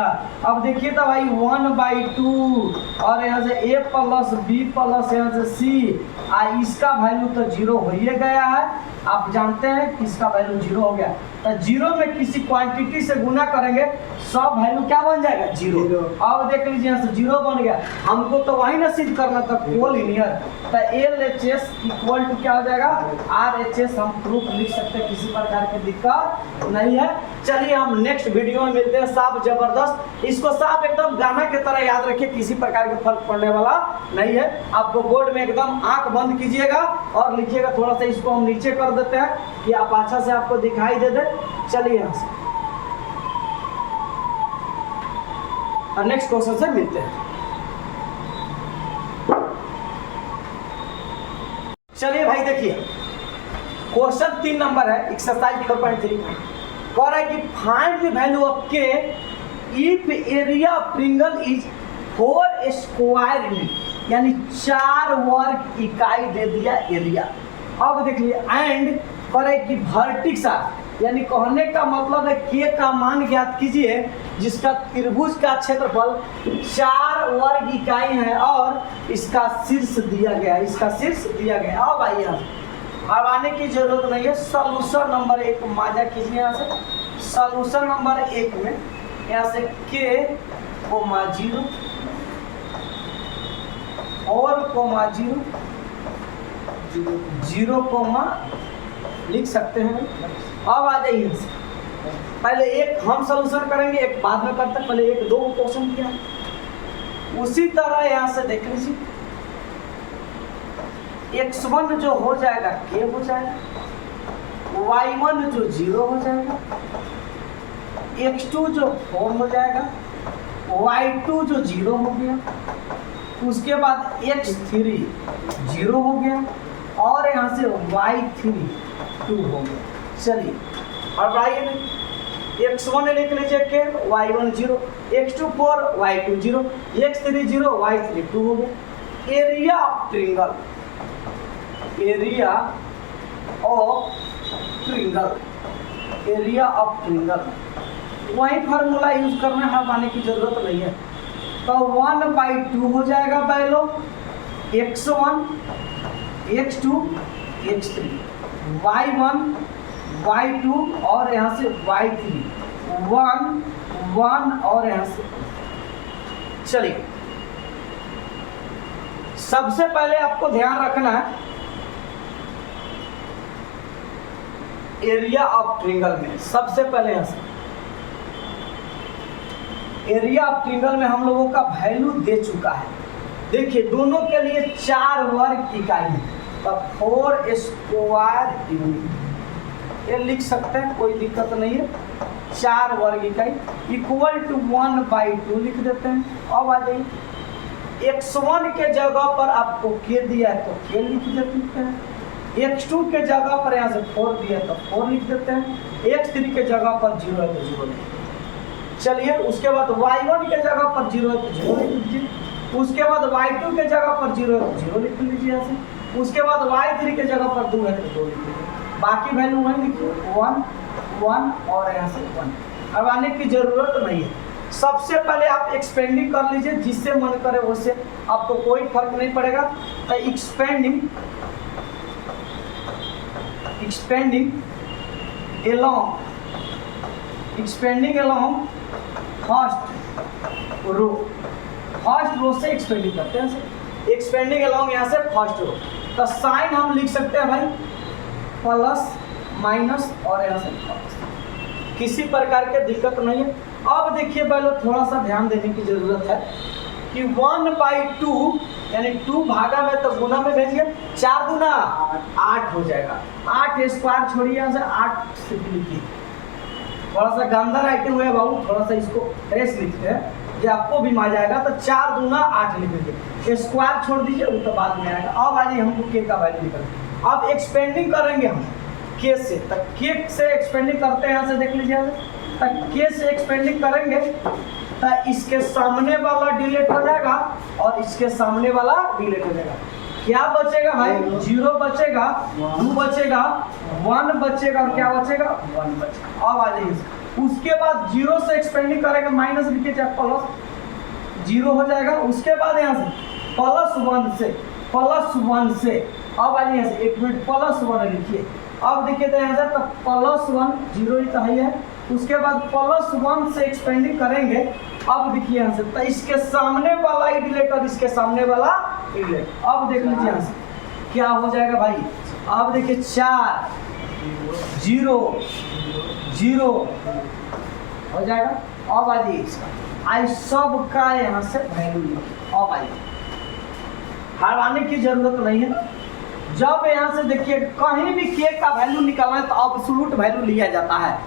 अब देखिए तो भाई 1/2 और यहाँ से A प्लस B प्लस यहाँ से C, इसका वैल्यू तो 0 हो ही गया है। आप जानते हैं कि इसका वैल्यू 0 हो गया, तो 0 में किसी क्वांटिटी से गुना करेंगे सब वैल्यू क्या बन जाएगा 0। अब देख लीजिए यहाँ से 0 बन गया, हमको तो वही ना सिद्ध करना था कोलिनियर, तो LHS इक्वल टू क्या हो जाएगा RHS। हम प्रूफ लिख सकते हैं, किसी प्रकार की दिक्कत नहीं है। चलिए हम नेक्स्ट वीडियो में मिलते हैं। साफ जबरदस्त, इसको साफ एकदम गाना की तरह याद रखिए, किसी प्रकार का फर्क पड़ने वाला नहीं है। आपको बोर्ड में एकदम आंख बंद कीजिएगा और लिखिएगा। थोड़ा सा इसको हम नीचे कर देते हैं कि आप अच्छा से आपको दिखाई दे दे। चलिए यहाँ से नेक्स्ट क्वेश्चन से मिलते हैं। चलिए भाई देखिए क्वेश्चन 3 नंबर है, एक्सरसाइज 4.3 कह रहा है कि फाइंड द वैल्यू ऑफ के if area of triangle is 4 square unit, यानी 4 वर्ग इकाई दे दिया एरिया। अब देखिए एंड कह रहा है कि वर्टेक्स, यानी कहने का मतलब है के का मान ज्ञात कीजिए जिसका त्रिभुज का क्षेत्रफल 4 वर्ग इकाई है और इसका शीर्ष दिया गया है, इसका शीर्ष दिया गया। अब आइए अब आने की जरूरत नहीं है। सॉल्यूशन नंबर 1 मजा कीजिए यहाँ से। सॉल्यूशन नंबर 1 में यहाँ से के कोमा 0 और कोमा 0 कोमा लिख सकते हैं। अब आ जाइए, पहले एक हम सॉल्यूशन करेंगे, एक बाद में करते हैं। पहले एक 2 क्वेश्चन किया, उसी तरह यहाँ से देख लीजिए x1 जो हो जाएगा k हो जाएगा, y1 जो 0 हो जाएगा, x2 जो 4 हो जाएगा, y2 जो 0 हो गया, उसके बाद x3 0 हो गया और यहाँ से y3 2 हो गया। चलिए अब आइए ना, x1 लिख लीजिए के, y1 0, x2 4, y2 0, x3 0, y3 2 हो गया। Area of triangle, area of triangle, area of triangle वही फार्मूला यूज करना है, आने की जरूरत नहीं है। तो 1/2 हो जाएगा value x1 x2 x3, y1 y2 और यहाँ से y3 1 1 और यहाँ से। चलिए सबसे पहले आपको ध्यान रखना है एरिया ऑफ ट्रिंगल में सबसे पहले यहाँ से एरिया ऑफ ट्रिंगल में हम लोगों का वैल्यू दे चुका है। देखिए दोनों के लिए 4 वर्ग इकाई है, तो 4 स्क्वायर यूनिट ये लिख सकते हैं, कोई दिक्कत नहीं है। 4 वर्ग इकाई इक्वल टू 1/2 लिख देते हैं। अब आ जाइए x1 के जगह पर आपको k दिया है तो k लिख देते हैं, x2 के जगह पर यहाँ से 4 दिया है तो 4 लिख देते हैं, x3 के जगह पर 0 है तो 0 लिख देते हैं। चलिए उसके बाद y1 के जगह पर 0 है तो 0 लिख लीजिए, उसके बाद y2 के जगह पर 0 है तो 0 लिख लीजिए यहाँ से, उसके बाद y3 के जगह पर 2 है तो 2 लिख लीजिए, बाकी वैल्यू वहीं लिखिए 1 1 और यहाँ से 1। अब आने की जरूरत नहीं है। सबसे पहले आप एक्सपेंडिंग कर लीजिए, जिससे मन करे उससे, आपको कोई फर्क नहीं पड़ेगा। तो एक्सपेंडिंग अलोंग फर्स्ट रो से एक्सपेंडिंग करते हैं, एक्सपेंडिंग अलोंग यहाँ से फर्स्ट रो। तो साइन हम लिख सकते हैं भाई प्लस माइनस और यहाँ से प्लस, किसी प्रकार के दिक्कत नहीं है। अब देखिए पहले थोड़ा सा ध्यान देने की जरूरत है कि 1/2 यानी 2 भागा में तो गुना में भेजिए, 4 दूना 8 हो जाएगा। 8 स्क्वायर छोड़िए यहाँ से 8 से लिखिए, थोड़ा सा गंदा राइटिंग हुआ है बाबू, थोड़ा सा इसको फ्रेश लिखते हैं जो आपको भी आ जाएगा। तो 4 दूना 8 लिख दीजिए, स्क्वायर छोड़ दीजिए, वो तो बाद में आएगा। अब आइए हमको के का वैल्यू निकल, अब एक्सपेंडिंग करेंगे हम के से, तो के से एक्सपेंडिंग करते हैं यहाँ से देख लीजिए, तो के से एक्सपेंडिंग करेंगे तो इसके सामने वाला डिलीट हो जाएगा और इसके सामने वाला डिलीट हो जाएगा। क्या बचेगा भाई? 0 बचेगा, 2 बचेगा, 1 बचेगा और क्या बचेगा? 1 बचेगा। अब आ जाइए उसके बाद 0 से एक्सपेंडिंग करेंगे, माइनस लिखिए चाहे प्लस, 0 हो जाएगा। उसके बाद यहाँ से +1 से अब आ जाइए एक मिनट +1 लिखिए। अब देखिए तो यहाँ से तो +1 0 ही तो है, उसके बाद +1 से एक्सपेंडिंग करेंगे। अब देखिए यहाँ से तो इसके सामने वाला ही डिलीट और इसके सामने वाला डिलीट। अब देख लीजिए यहाँ से क्या हो जाएगा भाई। अब देखिए 4 0 0 हो जाएगा। अब आ जाइए आई सब का यहाँ से वैल्यू लिखिए। अब आइए हराने की जरूरत नहीं है। जब यहाँ से देखिए कहीं भी के का वैल्यू निकालना है तो एब्सोल्यूट वैल्यू लिया जाता है।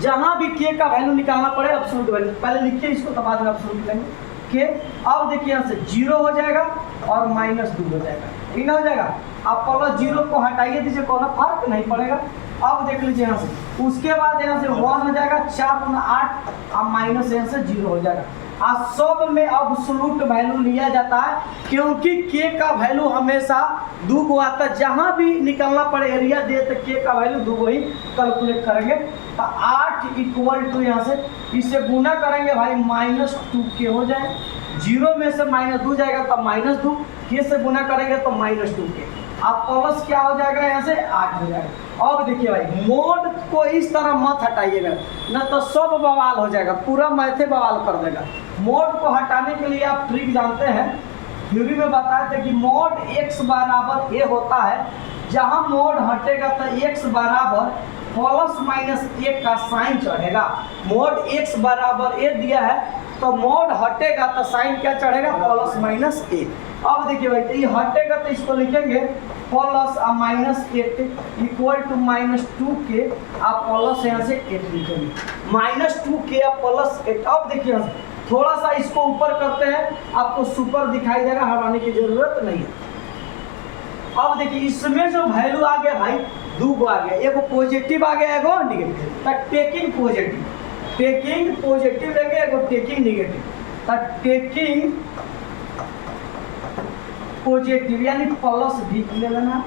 जहाँ भी के का वैल्यू निकालना पड़े एब्सोल्यूट वैल्यू पहले लिखिए इसको, तो बाद में एब्सोल्यूट लेंगे के। अब देखिए यहाँ से 0 हो जाएगा और -2 हो जाएगा, ठीक हो जाएगा। आप +0 को हटाइए दीजिए, कोई फर्क नहीं पड़ेगा। अब देख लीजिए यहाँ से, उसके बाद यहाँ से 1 हो जाएगा, 4 × 8 और माइनस यहाँ से 0 हो जाएगा। आज सब में एब्सोल्यूट वैल्यू लिया जाता है क्योंकि के का वैल्यू हमेशा 2 आता है। जहाँ भी निकलना पड़े एरिया दे तो के का वैल्यू 2 ही कैलकुलेट करेंगे। तो 8 = यहाँ से इसे गुना करेंगे भाई -2k हो जाए, 0 में से -2 जाएगा तो -2, के से गुना करेंगे तो -2k। आप प्लस क्या हो जाएगा यहाँ से 8 हो जाएगा। अब देखिए भाई मोड को इस तरह मत हटाइएगा, ना तो सब बवाल हो जाएगा, पूरा मैथे बवाल कर देगा। मोड को हटाने के लिए आप ट्रिक जानते हैं, थ्योरी में बताए थे कि मोड x बराबर a होता है। जहाँ मोड हटेगा तो x बराबर +-1 का साइन चढ़ेगा। मोड x बराबर a दिया है तो मोड हटेगा तो साइन क्या चढ़ेगा? +-1। अब देखिए भाई तो ये हटेगा तो इसको लिखेंगे +-8 = -2k। आप प्लस यहाँ से 8 लिखेंगे, -2k +8। अब देखिए थोड़ा सा इसको ऊपर करते हैं, आपको सुपर दिखाई देगा, हटाने की जरूरत नहीं है। अब देखिए इसमें जो वैल्यू आ गया भाई 2 आ गया, एगो पॉजिटिव आ गया, एगो निगेटिव। तो टेकिंग पॉजिटिव लेंगे, एगो टेकिंग निगेटिव। तो टेकिंग पॉजिटिव यानी प्लस भी ले लेना,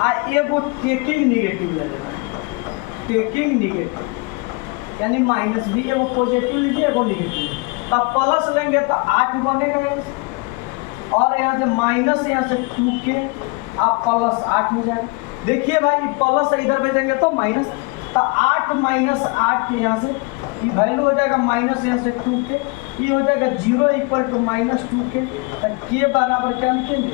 आ एगो टेकिंग निगेटिव ले लेना। टेकिंग निगेटिव यानी -भी, एगो पॉजिटिव लीजिए, एगो निगेटिव। तब प्लस लेंगे तो 8 बनेगा और यहाँ से माइनस यहाँ से 2k, आप +8 हो जाएगा। देखिए भाई प्लस इधर भेजेंगे तो माइनस, तो 8 - 8 यहाँ से ये वैल्यू हो जाएगा माइनस यहाँ से 2k, ये हो जाएगा 0 = -2k। तो के बराबर क्या लिखेंगे?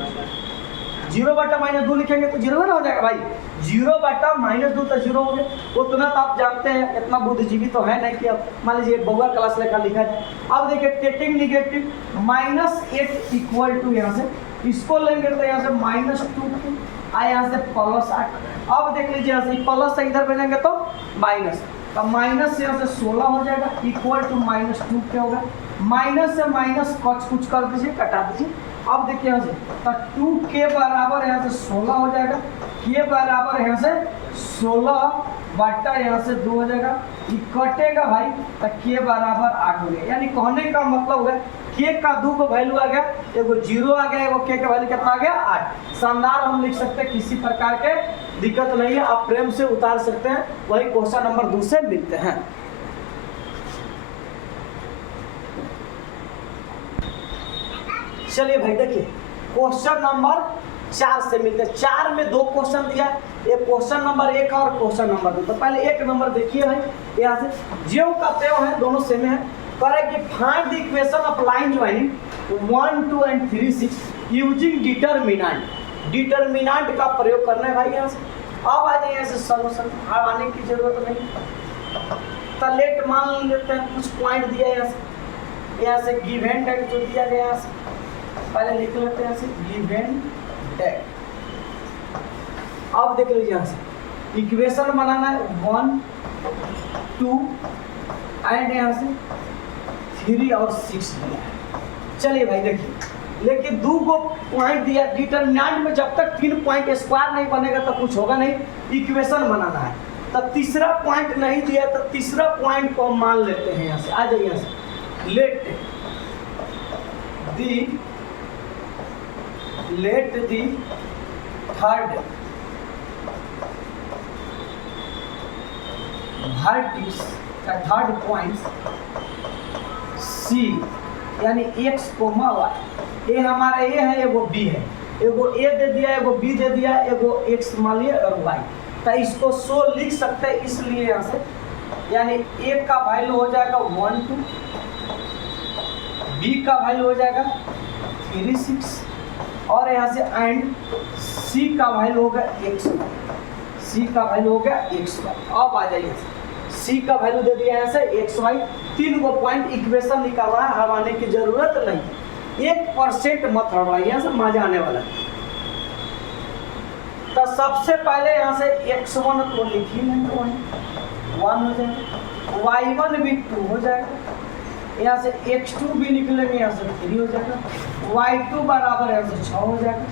जीरो बटा -2 लिखेंगे तो जीरो ना हो जाएगा भाई। 0 बटा -2 तो जीरो हो गया। उतना तो आप जानते हैं, इतना बुद्धिजीवी तो है नहीं कि अब मान लीजिए बउआ क्लास लेकर लिखा जाए। अब देखिए टेकिंग निगेटिव -8 इक्वल टू, यहाँ से इसको लेंगे तो यहाँ से -2 आया, यहाँ से +8। अब देख लीजिए यहाँ से प्लस से इधर भेजेंगे तो माइनस, तो माइनस यहाँ से 16 हो जाएगा इक्वल टू -2 क्या होगा, माइनस से माइनस कुछ कर दीजिए, कटा दीजिए। अब देखिए यहाँ से तो 2 के बराबर यहाँ से 16 हो जाएगा, के बराबर यहाँ से 16 बटा यहाँ से 2 हो जाएगा, ये कटेगा भाई तो के बराबर 8 हो गया। यानी कहने का मतलब होगा के का 2 को वैल्यू आ गया, एगो 0 आ गया, एगो के का वैल्यू कितना आ गया 8। शानदार हम लिख सकते हैं, किसी प्रकार के दिक्कत नहीं है, आप प्रेम से उतार सकते हैं। वही क्वेश्चन नंबर 2 से मिलते हैं। चलिए भाई देखिए क्वेश्चन नंबर 4 से मिलते हैं। 4 में 2 क्वेश्चन दिया, एक क्वेश्चन नंबर 1 और क्वेश्चन नंबर 2। तो पहले 1 नंबर देखिए भाई, यहाँ से ज्यों का त्यों है, दोनों सेम है। करें कि find the equation of line joining 1, 2 and 3, 6 using determinant. Determinant का प्रयोग करना है भाई यहाँ से। अब आ जाए यहाँ से सॉल्यूशन, अब आने की जरूरत नहीं। तो लेट मान लेते हैं, कुछ पॉइंट दिया यहाँ से गिवन डेट जो दिया गया यहाँ से पहले लिख लेते हैं, यहाँ से गिवन डेट। अब देख लीजिए यहाँ से इक्वेशन बनाना है 1, 2 एंड यहाँ से 3 और 6 दिया है। चलिए भाई देखिए, लेकिन 2 को पॉइंट दिया, डिटरमिनेंट में जब तक 3 पॉइंट स्क्वायर नहीं बनेगा तो कुछ होगा नहीं, इक्वेशन बनाना है। तो तीसरा पॉइंट नहीं दिया तो तीसरा पॉइंट को मान लेते हैं यहाँ से। आ जाइए यहाँ से लेट दी थर्ड वर्टिक्स का थर्ड पॉइंट सी, यानी x, y। ए हमारा ए है, एगो बी है, एगो ए दे दिया, एगो बी दे दिया, एगो x मान लिया और y। तो इसको सो लिख सकते हैं, इसलिए यहाँ से यानी ए का वैल्यू हो जाएगा 1, 2, बी का वैल्यू हो जाएगा 3, 6 और यहाँ से एंड सी का वैल्यू होगा x, सी का वैल्यू हो गया x, y। अब आ जाइए सी का वैल्यू दे दिया यहाँ से x, y। 3 को पॉइंट इक्वेशन निकालना है, हड़वाने की जरूरत नहीं। 1% मत हड़वाइए, यहाँ से मजा आने वाला है। तो सबसे पहले यहाँ से x1 को लिख ही लेंगे, 1 हो जाएगा, y1 भी 2 हो जाएगा, यहाँ से x2 भी लिख लेंगे, यहाँ से 3 हो जाएगा, y2 बराबर यहाँ से 6 हो जाएगा,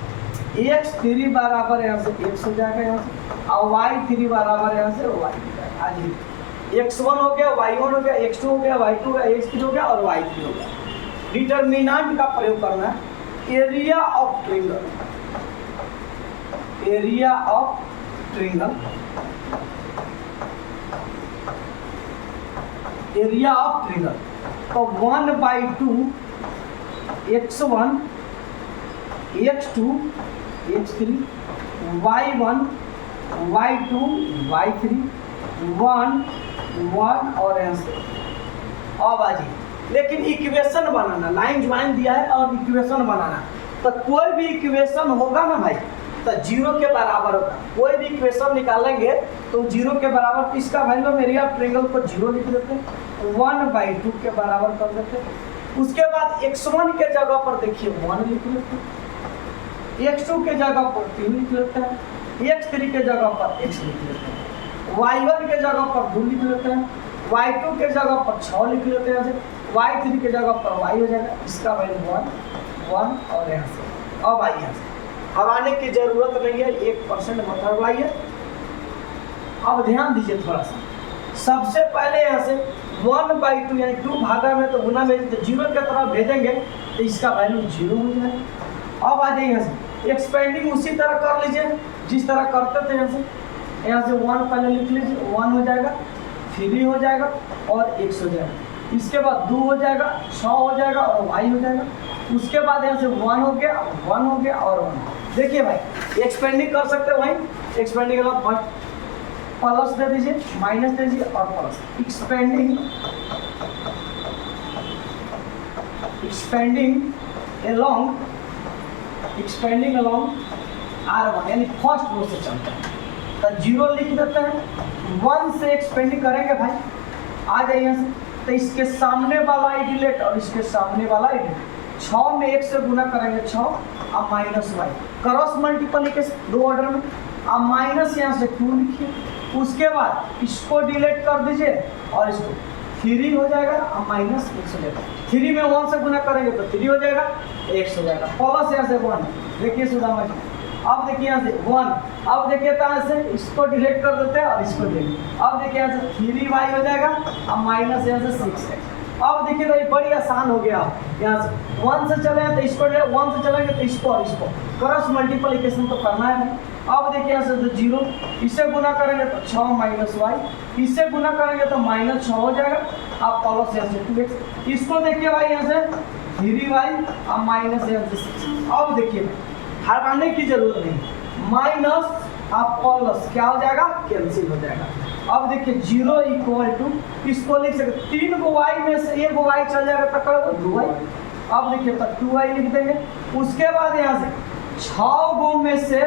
x3 बराबर यहाँ से x हो जाएगा यहाँ से, और y3 बराबर यहाँ से y हो जाएगा। आज x1 हो गया, y1 हो गया, x2 हो गया, y2 हो गया, x3 हो गया और y3 हो गया। डिटरमिनेंट का प्रयोग करना है, area of triangle, area of triangle, area of triangle. तो 1/2 x1 x2 x3 y1 y2 y3 1 1 और यहाँ से अब आ जाइए। लेकिन इक्वेशन बनाना, लाइन ज्वाइन दिया है और इक्वेशन बनाना, तो कोई भी इक्वेशन होगा ना भाई तो 0 के बराबर होगा। कोई भी इक्वेशन निकालेंगे तो 0 के बराबर, इसका वैल्यू में एरिया ऑफ ट्रायंगल को 0 लिख देते हैं, 1/2 के बराबर कर देते हैं। उसके बाद x1 के जगह पर देखिए 1 लिख लेते हैं, x2 के जगह पर 3 लिख लेते हैं, x3 के जगह पर x लिख लेते हैं, y1 के जगह पर 2 लिख लेते हैं, y2 के जगह पर 6 लिख लेते हैं, y3 के जगह पर y हो जाएगा, इसका वैल्यू 1 और यहाँ से। अब आइए यहाँ से, अब आने की जरूरत नहीं है, 1% मत हड़वाइए। अब ध्यान दीजिए थोड़ा सा, सबसे पहले यहाँ से 1/2 यानी 2 भागा में तो गुना में 0 की तरफ भेजेंगे तो इसका वैल्यू 0 हो जाएगा। अब आ जाइए यहाँ से, एक्सपेंडिंग उसी तरह कर लीजिए जिस तरह करते थे। यहाँ से 1 पहले लिख लीजिए, 1 हो जाएगा, 3 हो जाएगा और x हो जाएगा। इसके बाद 2 हो जाएगा, 6 हो जाएगा और y हो जाएगा। उसके बाद यहाँ से 1 हो गया, 1 हो गया और 1। देखिए भाई एक्सपेंडिंग कर सकते हैं भाई, एक्सपेंडिंग के बाद प्लस दे दीजिए, माइनस दे दीजिए और प्लस। एक्सपेंडिंग अलोंग R1 यानी फर्स्ट रो से चलते हैं तो 0 लिख देते हैं, 1 से एक्सपेंड करेंगे भाई, आ जाइए यहाँ से। तो इसके सामने वाला डिलेट और इसके सामने वाला डिलेट, 6 में 1 से गुना करेंगे 6 और minus Y, cross multiplication 2 order में, अब माइनस यहाँ से 2 लिखिए, उसके बाद इसको डिलीट कर दीजिए और इसको 3 हो जाएगा और माइनस 1 हो जाएगा, 3 में 1 से गुना करेंगे तो 3 हो जाएगा, x हो जाएगा, प्लस यहाँ से 1, देखिए सुदामा जी, अब देखिए यहाँ से 1, अब देखिए यहाँ से इसको डिलीट कर देते हैं और इसको देखिए, अब देखिए यहाँ से 3y हो जाएगा और माइनस यहाँ से 6x। अब देखिए तो ये बड़ी आसान हो गया, यहाँ से 1 से चले तो इसको 1 से चलेंगे तो इसको और इसको क्रॉस मल्टीप्लिकेशन तो करना है। अब देखिए यहाँ से तो 0, इससे गुना करेंगे तो 6 माइनस वाई, इससे गुना करेंगे तो माइनस 6 हो जाएगा, अब प्लस यहाँ से 2x, इसको देखिए भाई यहाँ से 3y और माइनस यहाँ से 6। अब देखिए हटाने की जरूरत नहीं, माइनस आप प्लस क्या हो जाएगा, कैंसिल हो जाएगा। अब देखिए 0 इक्वल टू, इसको लिख सकते 3 को y में से 1 y चल जाएगा तो कर दो 2y, अब देखिए तो 2y लिख देंगे, उसके बाद यहाँ से 6 गो में से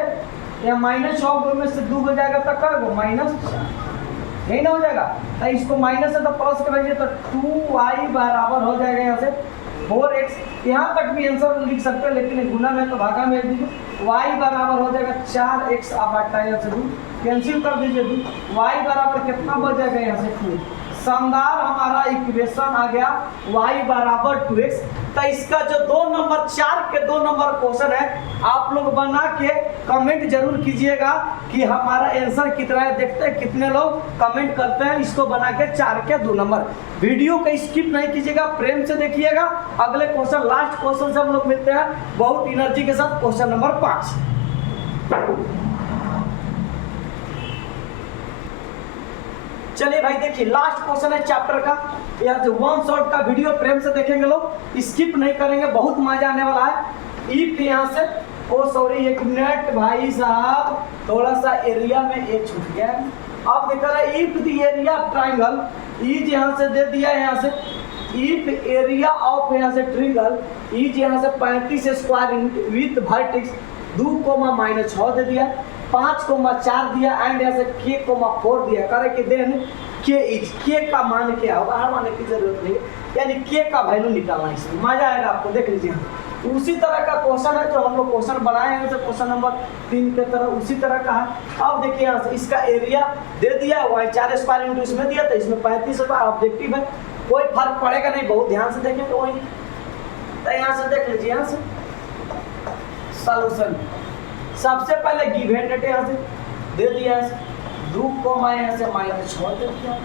या माइनस 6 गो में से 2 हो जाएगा तो कर दो माइनस 4, यही ना हो जाएगा, तो इसको माइनस से तो प्लस करेंगे तो 2y बराबर हो जाएगा यहाँ से 4x, यहाँ तक भी आंसर लिख सकते हैं लेकिन गुना में तो भागा में दीजिए, y बराबर हो जाएगा 4x, आप हटाइए से 2 कैंसिल कर दीजिए 2, y बराबर कितना बच जाएगा यहाँ से 2, शानदार हमारा इक्वेशन आ गया y बराबर 2x। तो इसका जो 2 नंबर 4 के 2 नंबर क्वेश्चन है आप लोग बना के कमेंट जरूर कीजिएगा कि हमारा आंसर कितना है, देखते हैं कितने लोग कमेंट करते हैं इसको बना के 4 के 2 नंबर। वीडियो को स्किप नहीं कीजिएगा, प्रेम से देखिएगा। अगले क्वेश्चन लास्ट क्वेश्चन से हम लोग मिलते हैं बहुत एनर्जी के साथ, क्वेश्चन नंबर 5। चलिए भाई देखिए लास्ट क्वेश्चन है चैप्टर का, यह जो 1 शॉट का वीडियो प्रेम से देखेंगे लोग, स्किप नहीं करेंगे, बहुत मजा आने वाला है। इफ यहाँ से ओ सॉरी 1 मिनट भाई साहब, थोड़ा सा एरिया में एक छूट गया। अब देख रहा है if the area triangle is यहाँ से दे दिया है, यहाँ से इफ एरिया ऑफ यहाँ से ट्राइंगल इज यहाँ से 35 स्क्वायर विथ वर्टेक्स 2,-6 दे दिया, 5,4 दिया एंड यहाँ से k,4 दिया, करे कि देन k इज k का मान क्या होगा, हर मानने की जरूरत नहीं, यानी k का वैल्यू निकालना, इसमें मजा आएगा आपको, देख लीजिए। उसी तरह का क्वेश्चन है जो हम लोग क्वेश्चन बनाए हैं क्वेश्चन नंबर 3 के तरह, उसी तरह का है। अब देखिए यहाँ से इसका एरिया दे दिया y 4 स्क्वायर इंटू इसमें दिया, तो इसमें 35 होगा, ऑब्जेक्टिव है, कोई फर्क पड़ेगा नहीं, बहुत ध्यान से देखें तो वही। तो यहाँ से देख लीजिए, यहाँ से सॉल्यूशन सबसे पहले गिवन डेटा यहाँ से दे दिया है 2, यहाँ से -6 दे दिया,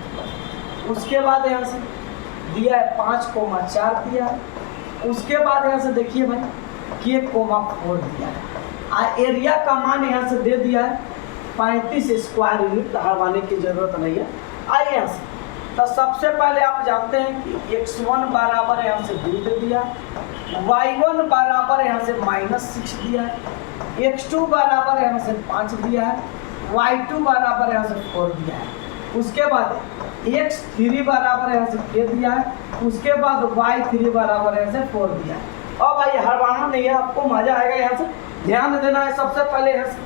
उसके बाद यहाँ से दिया है 5,4 दिया है, उसके बाद यहाँ से देखिए भाई k,4 दिया है, एरिया का मान यहाँ से दे दिया है 35 स्क्वायर यूनिट, हड़वाने की जरूरत नहीं है। आइए यहाँ से तो सबसे पहले आप जानते हैं कि x1 बराबर यहाँ से 2 दे दिया, y1 बराबर यहाँ से -6 दिया है, x2 बराबर यहाँ से 5 दिया है, y2 बराबर यहाँ से 4 दिया है, उसके बाद x3 बराबर यहाँ से k दिया है, उसके बाद y3 बराबर यहाँ से 4 दिया है। अब भाई हड़वाना नहीं है, आपको मजा आएगा, यहाँ से ध्यान देना है। सबसे पहले यहाँ से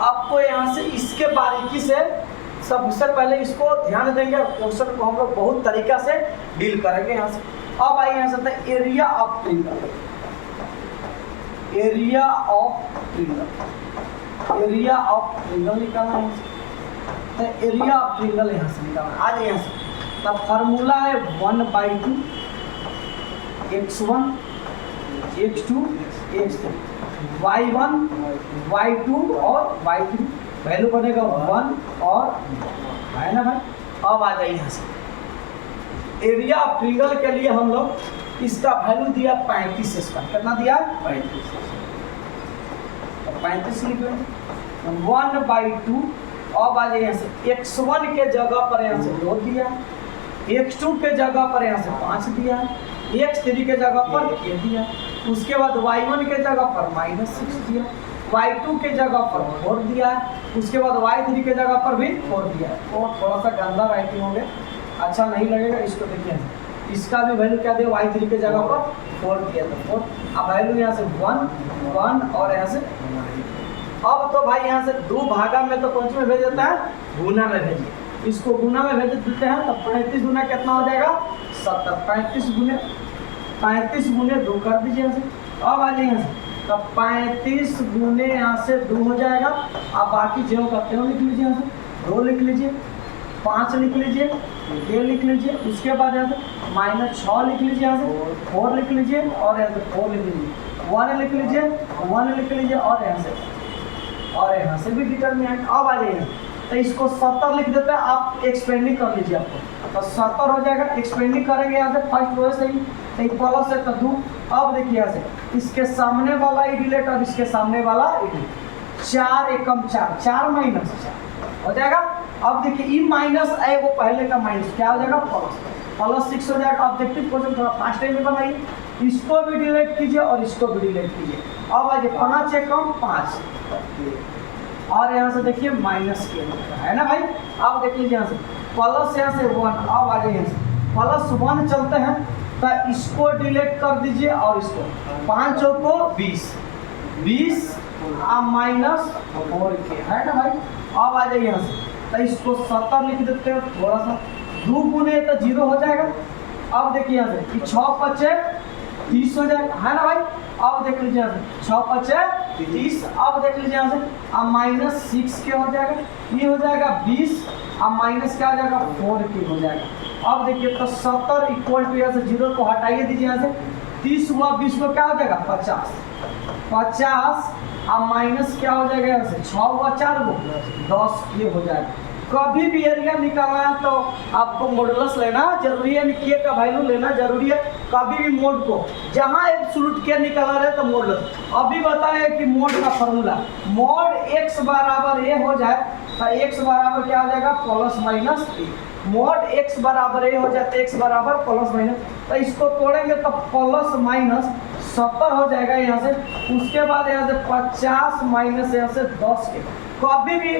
आपको यहाँ से इसके बारीकी से सबसे पहले इसको ध्यान देंगे और क्वेश्चन को हम लोग बहुत तरीका से डील करेंगे यहाँ से। अब आइए यहाँ से area of triangle, area of triangle, area of triangle निकालना है, तो एरिया ऑफ ट्रायंगल यहाँ से निकालना। आज यहाँ से तब फार्मूला है 1/2 x1 x2 x3 y1 y2 और y3, वैल्यू बनेगा 1 और है ना भाई। अब आ जाइए यहाँ से एरिया ऑफ ट्रायंगल के लिए हम लोग इसका वैल्यू दिया 35 इसका, कितना दिया 35, 35 लिख लेंगे 1/2। अब आ जाइए यहाँ से x1 के जगह पर यहाँ से 2 दिया, x2 के जगह पर यहाँ से 5 दिया, x3 के जगह पर k दिया, उसके बाद y1 के जगह पर -6 दिया, y2 के जगह पर 4 दिया है, उसके बाद y3 के जगह पर भी 4 दिया है। और थोड़ा सा गंदा राइटिंग हो गया, अच्छा नहीं लगेगा, इसको देखिए इसका भी वैल्यू क्या दिया, y3 के जगह पर 4 दिया था 4। अब वैल्यू यहाँ से 1 1 और यहाँ से अब तो भाई यहाँ से 2 भागा में तो कौन सी में भेज देता है, गुना में भेजिए, इसको गुना में भेज देते हैं। तब 35 गुना कितना हो जाएगा 70, 35 गुने 2 कर दीजिए यहाँ से। अब आ जाइए यहाँ से, तब 35 गुने यहाँ से 2 हो जाएगा। अब बाकी जो करते हो लिख लीजिए, यहाँ से 2 लिख लीजिए, 5 लिख लीजिए, ये लिख लीजिए, उसके बाद यहाँ से -6 लिख लीजिए, यहाँ से 4 लिख लीजिए और यहाँ से 4 लिख लीजिए, 1 लिख लीजिए, 1 लिख लीजिए और यहाँ से भी डिटरमिनेंट। अब आ जाइए तो इसको 70 लिख देते हैं, आप एक्सपेंडिंग कर लीजिए, आपको तो 70 हो जाएगा। एक्सपेंडिंग करेंगे यहाँ से फर्स्ट रो से ही तो प्लस है तो 2। अब देखिए यहाँ से इसके सामने वाला ई डिलेट और इसके सामने वाला ई डिलेट, 4 एकम 4, 4 माइनस 4 हो जाएगा। अब देखिए ई माइनस है वो पहले का माइनस क्या हो जाएगा प्लस 6 हो जाएगा। ऑब्जेक्टिव क्वेश्चन थोड़ा फास्ट टाइम में बनाइए, इसको भी डिलीट कीजिए और इसको भी डिलीट कीजिए। अब आ जाइए 5 एकम 5 और यहाँ से देखिए माइनस के है ना भाई। अब देख लीजिए यहाँ से प्लस यहाँ से 1। अब आ जाइए +1 चलते हैं तो इसको डिलीट कर दीजिए और इसको 5 को 20 माइनस 4 के है ना भाई। अब आ जाइए यहाँ से तो इसको 70 लिख देते हैं, थोड़ा सा 2 गुने तो 0 हो जाएगा। अब देखिए यहाँ से 6 पचे 30 हो जाएगा है ना भाई। अब देख लीजिए यहाँ से 6 पचे 30। अब देख लीजिए यहाँ से अब -6 के हो जाएगा, ये हो जाएगा 20 अब माइनस क्या हो जाएगा 4 के हो जाएगा। अब देखिए तो 70 इक्वल टू यहाँ से 0 को हटाइए दीजिए, यहाँ से 30 हुआ 20 को क्या हो जाएगा 50 अब माइनस क्या हो जाएगा यहाँ से 6 हुआ 4 को 10 के हो जाएगा। कभी भी एरिया निकालना है तो आपको मॉडुलस लेना जरूरी है, के का वैल्यू लेना जरूरी है। कभी भी मोड को जहाँ एब्सोल्यूट के निकाला रहे तो मॉडुलस। अभी बताया कि मोड का फॉर्मूला मोड x बराबर a हो जाए तो x बराबर क्या हो जाएगा +-a। मोड x बराबर a हो जाए तो x बराबर +-, तो इसको तोड़ेंगे तो +-70 हो जाएगा यहाँ से। उसके बाद यहाँ से 50 माइनस यहाँ से 10 के। कभी भी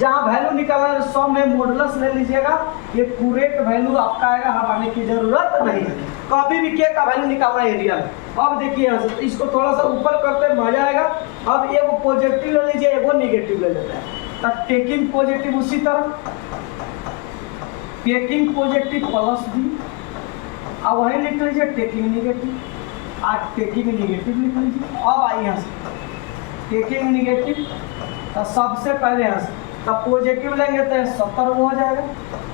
जहाँ वैल्यू निकालना है सब में मॉडुलस ले लीजिएगा, ये करेक्ट वैल्यू आपका आएगा, हटाने की जरूरत नहीं है। कभी भी के का वैल्यू निकालना है एरिया में। अब देखिए यहाँ से इसको थोड़ा सा ऊपर करते मजा आएगा। अब एगो पॉजिटिव ले लीजिए, एगो निगेटिव ले लेते हैं। तब टेकिंग पॉजिटिव उसी तरह टेकिंग पॉजिटिव +b, अब वही लिख लीजिए टेकिंग निगेटिव, आज टेकिंग निगेटिव लिख लीजिए। अब आइए यहाँ से टेकिंग निगेटिव तो सबसे पहले यहाँ से तब पॉजिटिव लेंगे तो 70 हो जाएगा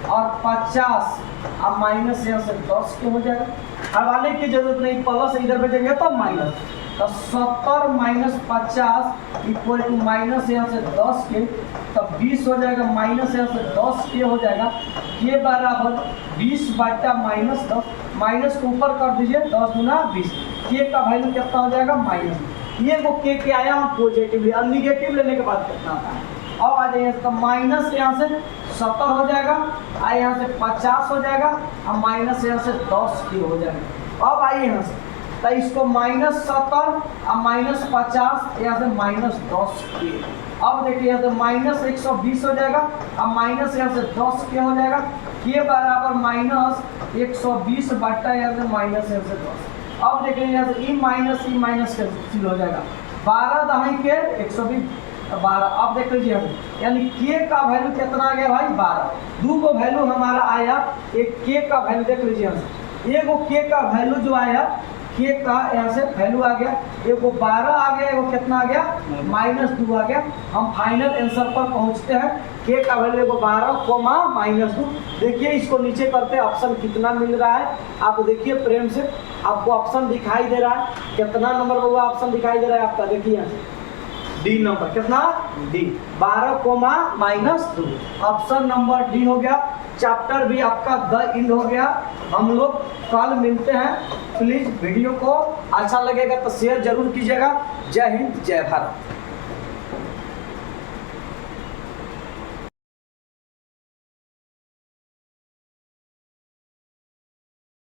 और 50 अब माइनस यहाँ से 10 के हो जाएगा। हटाने की जरूरत नहीं, प्लस इधर भेजेंगे तो माइनस, तो 70 माइनस 50 इक्वल टू माइनस यहाँ से 10 के, तब 20 हो जाएगा माइनस यहाँ से 10 के हो जाएगा। ये बराबर 20 बटा -10, माइनस को ऊपर कर दीजिए 10 गुना 20, के का वैल्यू कितना हो जाएगा माइनस। ये वो के आया हम पॉजिटिव लिया, निगेटिव लेने के बाद कितना आता है। अब आ जाइए तो माइनस यहाँ से 70 हो जाएगा, यहाँ से 50 हो जाएगा और माइनस यहाँ से 10 की हो जाएगा। अब आइए यहाँ से तो इसको -70 और -50 यहाँ से -10 की। अब देखिए यहाँ से -120 हो जाएगा और माइनस यहाँ से 10 के हो जाएगा। के बराबर -120 बटा यहाँ से माइनस यहाँ से 10। अब देखिए यहाँ से ई माइनस कैंसिल हो जाएगा, 12 दहाई के 120 12। अब देख लीजिए यानी के का वैल्यू कितना आ गया भाई 12। 2 को वैल्यू हमारा आया, एक के का वैल्यू देख लीजिए यहाँ से, एक के का वैल्यू जो आया के का यहाँ से वैल्यू आ गया, एक 12 आ गया, एक कितना आ गया -2 आ गया। हम फाइनल आंसर पर पहुँचते हैं, के का वैल्यू 12 -2। देखिए इसको नीचे करते ऑप्शन कितना मिल रहा है, आप देखिए प्रेम से, आपको ऑप्शन दिखाई दे रहा है कितना नंबर होगा, ऑप्शन दिखाई दे रहा है आपका, देखिए डी नंबर कितना डी 12 -2, ऑप्शन नंबर डी हो गया। चैप्टर भी आपका द एंड हो गया। हम लोग कल मिलते हैं। प्लीज़ वीडियो को अच्छा लगेगा तो शेयर जरूर कीजिएगा। जय हिंद जय भारत।